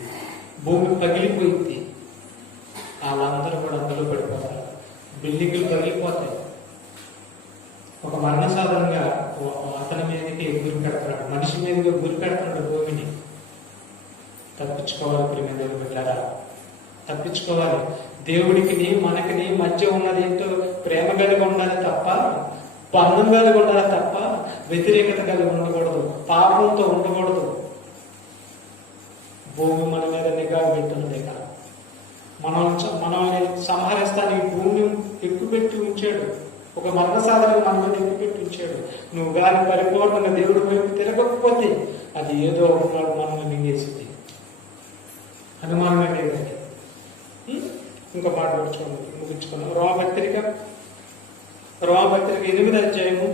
భూమి పగిలిపోయింది. వాళ్ళందరూ కూడా అందులో పడిపోతారు. బిల్డింగులు పగిలిపోతాయి. ఒక మరణ సాధనంగా అతని మీదకి గురి పెడతాడు, మనిషి మీదకి గురి పెడతాడు. భూమిని తప్పించుకోవాలి. ప్రియమైన బిడ్డలారా, తప్పించుకోవాలి. దేవుడికి మనకి మధ్య ఉన్నది ఏంటో ప్రేమ కలిగి ఉండాలి తప్ప, బంధం కలిగి ఉండాలి తప్ప, వ్యతిరేకత కలిగి ఉండకూడదు, పాపంతో ఉండకూడదు. భూమి మన మీద నిఘా పెట్టున్నది. మనల్ని సంహరిస్తానికి భూమి ఎక్కుపెట్టి ఉంచాడు. ఒక మరణ సాధన మన మీద ఎక్కుపెట్టి ఉంచాడు. నువ్వు గాలి పరిపూర్ణంగా దేవుడి వైపు తిరగకపోతే అది ఏదో ఒకనాడు మనల్ని మింగేసింది. అనుమానమే లేదండి. ఇంకా మాట ముగించుకున్నాం. రోమపత్రిక 8వ అధ్యాయము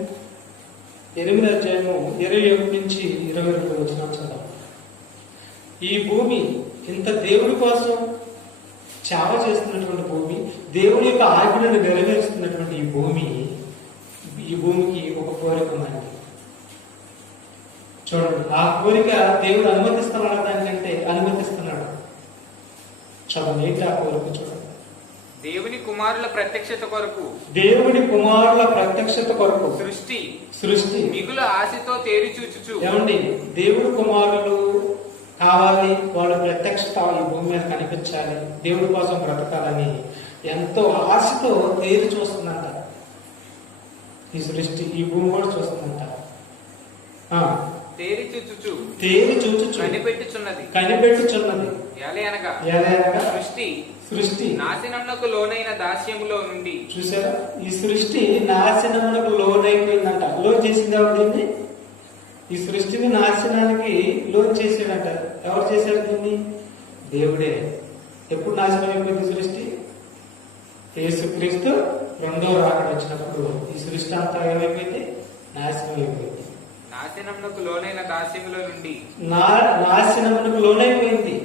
21 నుంచి 22 వచనాలు చదవాలి. ఈ భూమి ఇంత దేవుడి కోసం సేవ చేస్తున్నటువంటి భూమి, దేవుడి యొక్క ఆజ్ఞలను నెరవేరుస్తున్నటువంటి ఈ భూమికి ఒక కోరిక ఉందండి. చూడండి, ఆ కోరిక దేవుడు అనుమతిస్తున్నాడు. దానికంటే అనుమతిస్తున్నాడు. చదువు ఏంటి ఆ కోరిక? చూడండి. దేవుని కుమారుల ప్రత్యక్షత కొరకు సృష్టి మిగుల ఆశతో తేరి చూచుచు. ఏమండి, దేవుడు కుమారులు కావాలి, వాళ్ళ ప్రత్యక్షత ఈ భూమి మీద కనిపించాలి, దేవుడి కోసం బ్రతకాలని ఎంతో ఆశతో తేరి చూస్తుందంట ఈ సృష్టి. ఈ భూమి కూడా చూస్తుందంట. తేరి చూచుచు కనిపెట్టుచున్నది. సృష్టి నాశనమునకు లోనైన దాస్యములో నుండి. చూసారా, ఈ సృష్టి నాశనమునకు లోనైపోయిందంట. లోన్ చేసింది ఎవరు దీన్ని? ఈ సృష్టిని నాశనానికి లోన్ చేసాడంట. ఎవరు చేశారు దీన్ని? దేవుడే. ఎప్పుడు నాశనం అయిపోయింది సృష్టి? యేసుక్రీస్తు రెండో రాకడ వచ్చినప్పుడు ఈ సృష్టి అంతా ఏమైపోయింది? నాశనం అయిపోయింది. నాశనమునకు లోనైన దాస్యములో నుండి నాశనమునకు లోనైపోయింది.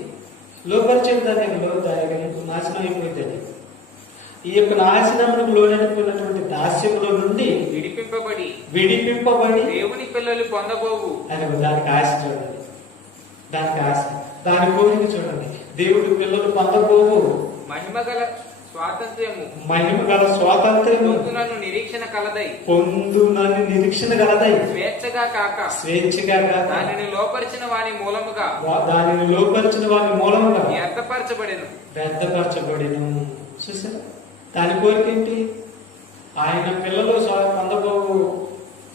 లోపరిచయం దానికి నాశనం అయిపోయింది. అది ఈ యొక్క నాశనమునకు లోనైనటువంటి దాస్యములో నుండి విడిపింపబడి దేవుని పిల్లలు పొందబోవు. అని దానికి ఆశ చూడండి. దానికి ఆశ, దాని కోరిక చూడండి. దేవుడి పిల్లలు పొందబోవు మహిమగల స్వాతంత్ర్యము మహిమగల స్వాతంత్ర్యము పొందునను నిరీక్షణ కలదై పొందునని నిరీక్షణ గలదై స్వేచ్ఛగా కాక స్వేచ్ఛగా కాక దానిని లోపరిచిన వాని మూలముగా దానిని లోపరిచిన వారి మూలముగా వ్యర్థపరచబడెను. వ్యర్థపరచబడిను. చూసారా దాని కోరిక ఏంటి? ఆయన పిల్లలు పొందబోవు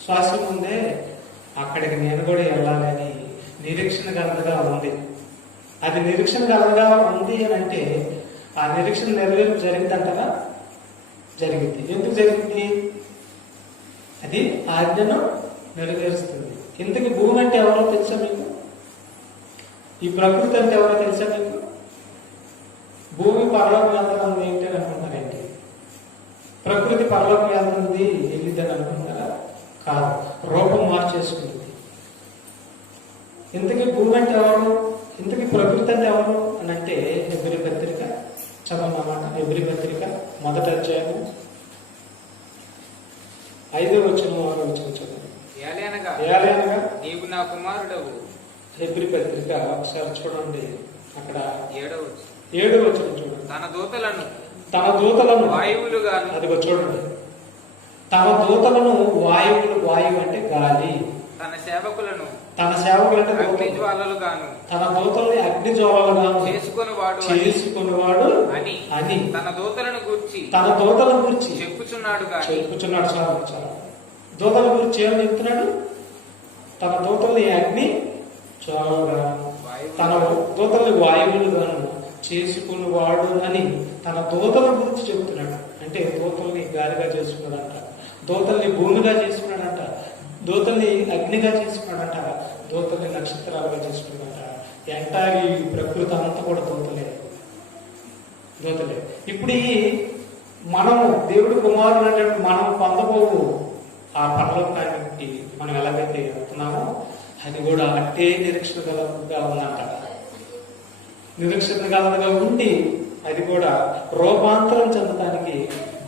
శ్వాసం ఉందే, అక్కడికి నేను కూడా వెళ్ళాలని నిరీక్షణ గలదగా ఉంది. అది నిరీక్షణ గలదగా ఉంది అని అంటే ఆ నిరీక్షణ నెరవేర్పు జరిగిందంటగా జరిగింది. ఎందుకు జరిగింది? అది ఆజ్ఞను నెరవేరుస్తుంది. ఇంతకు భూమి అంటే ఎవరో తెలుసా మీకు? ఈ ప్రకృతి అంటే ఎవరో తెలుసా మీకు? భూమి పరలోకం వెళ్తుంది ఏంటి అని అనుకుంటారేంటి? ప్రకృతి పరలోకం వెళ్తుంది వెళ్ళిద్దని అనుకుంటారా? కాదు, రూపం మార్చేసుకుంటుంది. ఇంతకీ భూమి అంటే ఎవరు? ఇంతకీ ప్రకృతి అంటే ఎవరు అని అంటే హెబ్రీ పత్రిక చదవన్నమాట. హెబ్రీ పత్రిక 1వ అధ్యాయం 5వ వచనం 6వ వచనం చదవండి. ఏలయనగా నీవు నా కుమారుడవు. హెబ్రీ పత్రిక ఒకసారి చూడండి, అక్కడ 7వ వచనం చూడండి. తన దూతలను వాయువులుగాను, అదిగో చూడండి, తమ దూతలను వాయువు అంటే గాలి, తన సేవకులను అంటే అగ్ని జ్వాలలుగాను, తన దూతల్ని అగ్ని జ్వాలలుగాను చేసుకునేవాడు అని తన దూతలను గురించి చెప్పుచున్నాడు. చాలా దూతల గురించి ఏమని చెప్తున్నాడు? తన దూతల్ని అగ్ని జ్వాలలుగాను, తన దూతల్ని వాయువులుగాను చేసుకునేవాడు అని తన దూతల గురించి చెబుతున్నాడు. అంటే దూతల్ని గాలిగా చేసుకున్నాడంట, దూతల్ని భూమిగా చేసుకున్నాడంట, దూతల్ని అగ్నిగా చేసుకున్నాడంట, దూతల్ని నక్షత్రాలుగా చేసుకున్నాడంట. ఎంటారి ప్రకృతి అంతా కూడా దూతలే. ఇప్పుడు ఈ మనము దేవుడి కుమారుడు అంటే మనం పొందబోవు ఆ పరలోకానికి మనం ఎలాగైతే వెళ్తున్నామో అది కూడా అట్టే నిరీక్షణ గలగా ఉందంట. నిరీక్షణ గలగా ఉండి అది కూడా రూపాంతరం చెందడానికి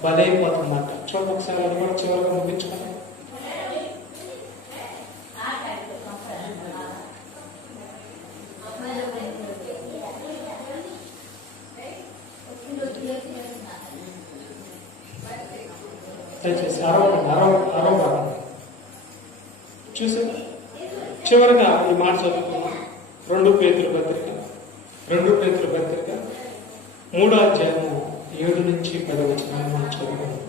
బలైపోతుందంట. చూడండి ఒకసారి, అది కూడా చివరిగా ముగించుకోండి. దయచేసి అరవ చూసారా? చివరిగా ఈ మాట చదువుకున్నాం. 2 పేతురు పత్రిక 3వ అధ్యాయము 7 నుంచి 10 వచనాలు మనం చదువుకున్నాం.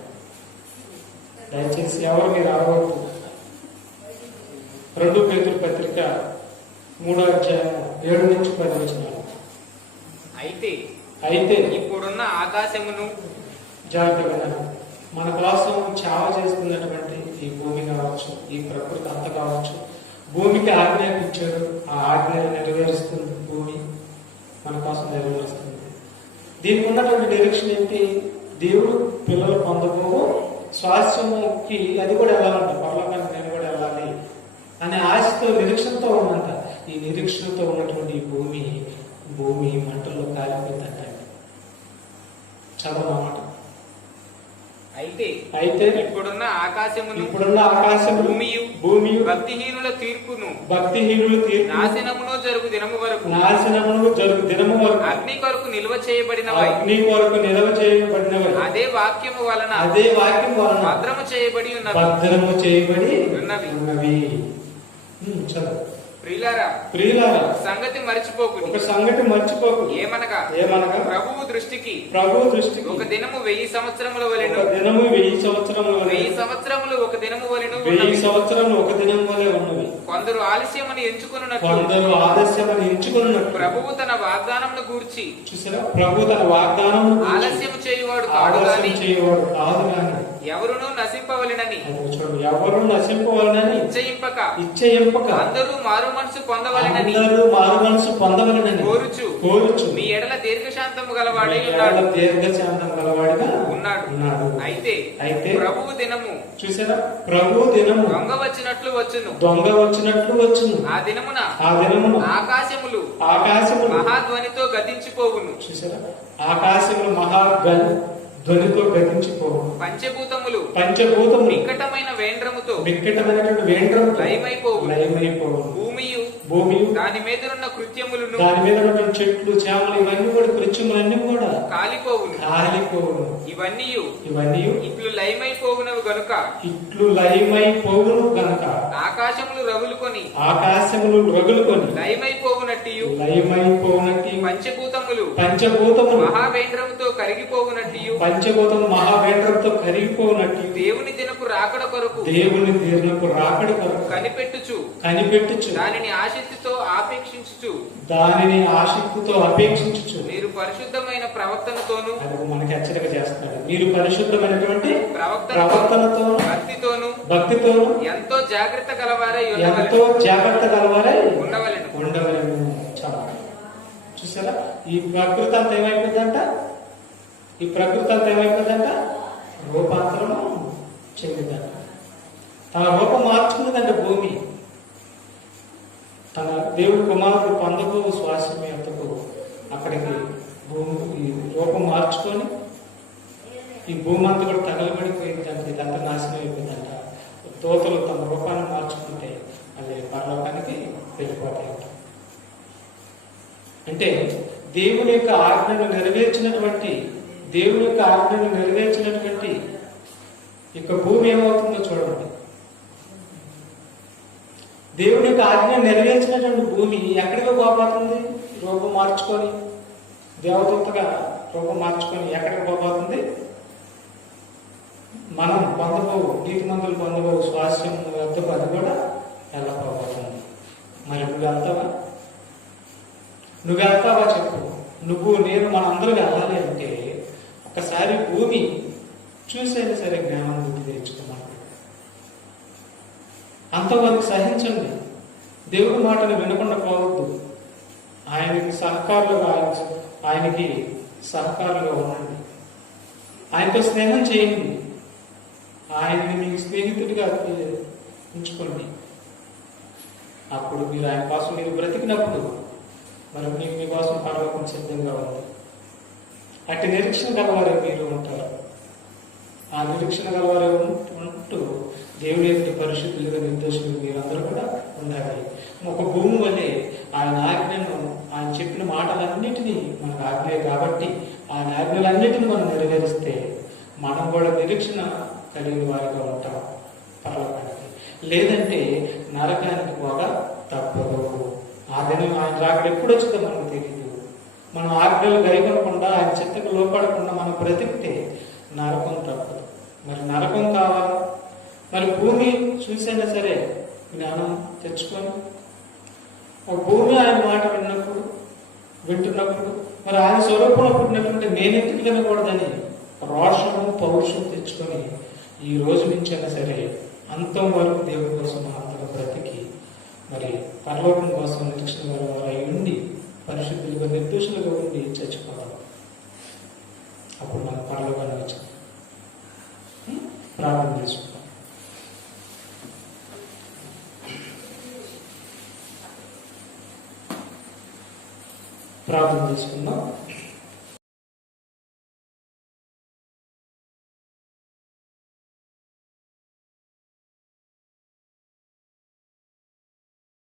దయచేసి ఎవరు మీరు అరవద్దు. 2 పేతురు పత్రిక 3వ అధ్యాయము 7 నుంచి 10 వచనాలు. అయితే ఇప్పుడున్న ఆకాశమును జాగ్రత్తగా మన కోసం చావ చేసుకున్నటువంటి ఈ భూమి కావచ్చు, ఈ ప్రకృతి అంత కావచ్చు, భూమికి ఆజ్ఞాపించాడు. ఆ ఆజ్ఞలు నెరవేరుస్తుంది భూమి, మన కోసం నెరవేరుస్తుంది. దీనికి ఉన్నటువంటి నిరీక్షణ ఏంటి? దేవుడు పిల్లలు పొందబోవు స్వాస్థ్యంకి అది కూడా వెళ్ళాలంట, పరలోకానికి నేను కూడా వెళ్ళాలి అనే ఆశతో నిరీక్షణతో ఉందంట. ఈ నిరీక్షణతో ఉన్నటువంటి భూమి మంటల్లో కాలిపోయిందంట. చదవమాట. అయితే ఇప్పుడున్న ఆకాశమును భూమియు భక్తిహీనుల తీర్పును నాశనములో జరుగు దినము వరకు అగ్ని కొరకు నిల్వ చేయబడినవై అదే వాక్యము వలన భద్రము చేయబడి ఉన్నవి. ప్రియులారా, సంగతి మర్చిపోకు. ఏమనగా ప్రభువు దృష్టికి ఒక దినము 1000 సంవత్సరముల వలెను, 1000 సంవత్సరములు ఒక దినము వలెను ఉన్నవి. కొందరు ఆలస్యమని ఎంచుకొనున్నట్లు ప్రభువు తన వాగ్దానమును గూర్చి ఆలస్యము చేయువాడు కాదు గాని ఎవరును నశింపవలెనని ఇచ్చయింపక అందరూ మారు మనసు పొందవలెనని కోరుచు మీ ఎడల దీర్ఘశాంతము గలవాడై ఉన్నాడు. అయితే ప్రభువు దినము దొంగ వచ్చినట్లు వచ్చును. ఆ దినమున ఆకాశములు మహాధ్వనితో గతించిపోవును. ఆకాశములు ధ్వనితో గతించిపోవు. పంచభూతములు మిక్కటమైన వేండ్రముతో లయమైపోవు. భూమియు భూమి దాని మీదనున్న కృత్యములను దాని మీద ఉన్న చెట్లు చేమలు ఇవన్నీ కూడా కృత్యములన్నీ కూడా కాలిపోవును. కాలిపోవును. ఇవన్నీ ఇట్లు లయమైపోవునవి గనుక లయమైపోవును గనుక ఆకాశములు రగులుకొని లయమైపోవునట్టు పంచభూతములు మహావేంద్రముతో కరిగిపోవునట్టు దేవుని దినపు రాకడ కొరకు కనిపెట్టుచు దానిని ఆసక్తితో ఆపేక్షించుచు మీరు పరిశుద్ధమైన ప్రవర్తనతోను మనకి హెచ్చరిక చేస్తున్నాడు. మీరు పరిశుద్ధమైనటువంటి ప్రవర్తనతో భక్తితోను ఎంతో జాగ్రత్త గలవారై ఉండవలెను. చాలా చూసారా, ఈ ప్రకృతి అంతా ఏమైపోయిందంట రూపాంతరము చెందిందంట. తన రూపం మార్చుకున్నదంట భూమి. తన దేవుడి కుమారుడు పొందకు శ్వాసమేతకు అక్కడికి భూమి ఈ రూపం మార్చుకొని ఈ భూమి అంతా కూడా తగలబడిపోయిందంట. ఇదంతా నాశనం అయిపోయిందంట. దూతలు తమ రూపాన్ని మార్చుకుంటే అది పరలోకానికి వెళ్ళిపోతాయంట. అంటే దేవుని యొక్క ఆజ్ఞను నెరవేర్చినటువంటి ఇక భూమి ఏమవుతుందో చూడండి. దేవుని యొక్క ఆజ్ఞను నెరవేర్చినటువంటి భూమి ఎక్కడికి పోబోతుంది? రూపం మార్చుకొని దేవదూతగా రూపం మార్చుకొని ఎక్కడికి పోబోతుంది? మనం నీతిమంతులు పొందబోవు స్వాస్థ్యం వద్దకు అది కూడా వెళ్ళపోబోతుంది. మరి నువ్వు వెళ్తావా చెప్పు. నేను మనందరూ వెళ్ళాలి అంటే ఒకసారి భూమి చూసైనా సరే జ్ఞానం బుద్ధి తెచ్చుకున్నాను. అంతవరకు సహించండి. దేవుడి మాటలు వినకుండా పోవద్దు. ఆయనకి సహకారులుగా ఉండండి. ఆయనతో స్నేహం చేయండి. ఆయనని మీకు స్నేహితుడిగా ఉంచుకోండి. అప్పుడు మీరు ఆయన కోసం మీరు బ్రతికినప్పుడు మరి మీకోసం పరలోకం సిద్ధంగా ఉంది. అట్టి నిరీక్షణ గలవారే మీరు ఉంటారు. ఆ నిరీక్షణ గలవారే ఉంటూ దేవుని యొక్క పరిశుద్ధులుగా నిర్దోషులు మీరందరూ కూడా ఉండాలి. ఒక భూమి వల్లే ఆయన ఆజ్ఞను, ఆయన చెప్పిన మాటలన్నిటినీ మనకు ఆజ్ఞ కాబట్టి ఆయన ఆజ్ఞలన్నిటిని మనం నెరవేరిస్తే మనం కూడా నిరీక్షణ కలిగిన వారిగా ఉంటాం పరలోకానికి. లేదంటే నరకానికి పోగా తప్పదు. ఆ దినం ఆయన రాకడ ఎప్పుడు వచ్చిందో మనకు తెలియదు. మనం ఆజ్ఞలు గైకొనకుండా ఆయన చిత్తకు లోపడకుండా మనం బ్రతికితే నరకం తప్పదు. మరి నరకం కావాలా? మరి భూమి చూసైనా సరే జ్ఞానం తెచ్చుకొని ఒక భూమి ఆయన మాట వింటున్నప్పుడు మరి ఆయన స్వరూపంలో పుట్టినటువంటి నేను ఎందుకు వినకూడదని రోషము పౌరుషం తెచ్చుకొని ఈ రోజు నుంచి అయినా సరే అంతం వరకు దేవుడి కోసం అంతగా బ్రతికి మరి పరలోకం కోసం నిరీక్షణ వారై ఉండి పరిశుద్ధులుగా నిర్దోషులుగా ఉండి చచ్చిపోవాలి. అప్పుడు మనకు పరలోకాన్ని వచ్చి ప్రార్థన చేసుకుంటాం. ప్రార్థన చేసుకుందాం.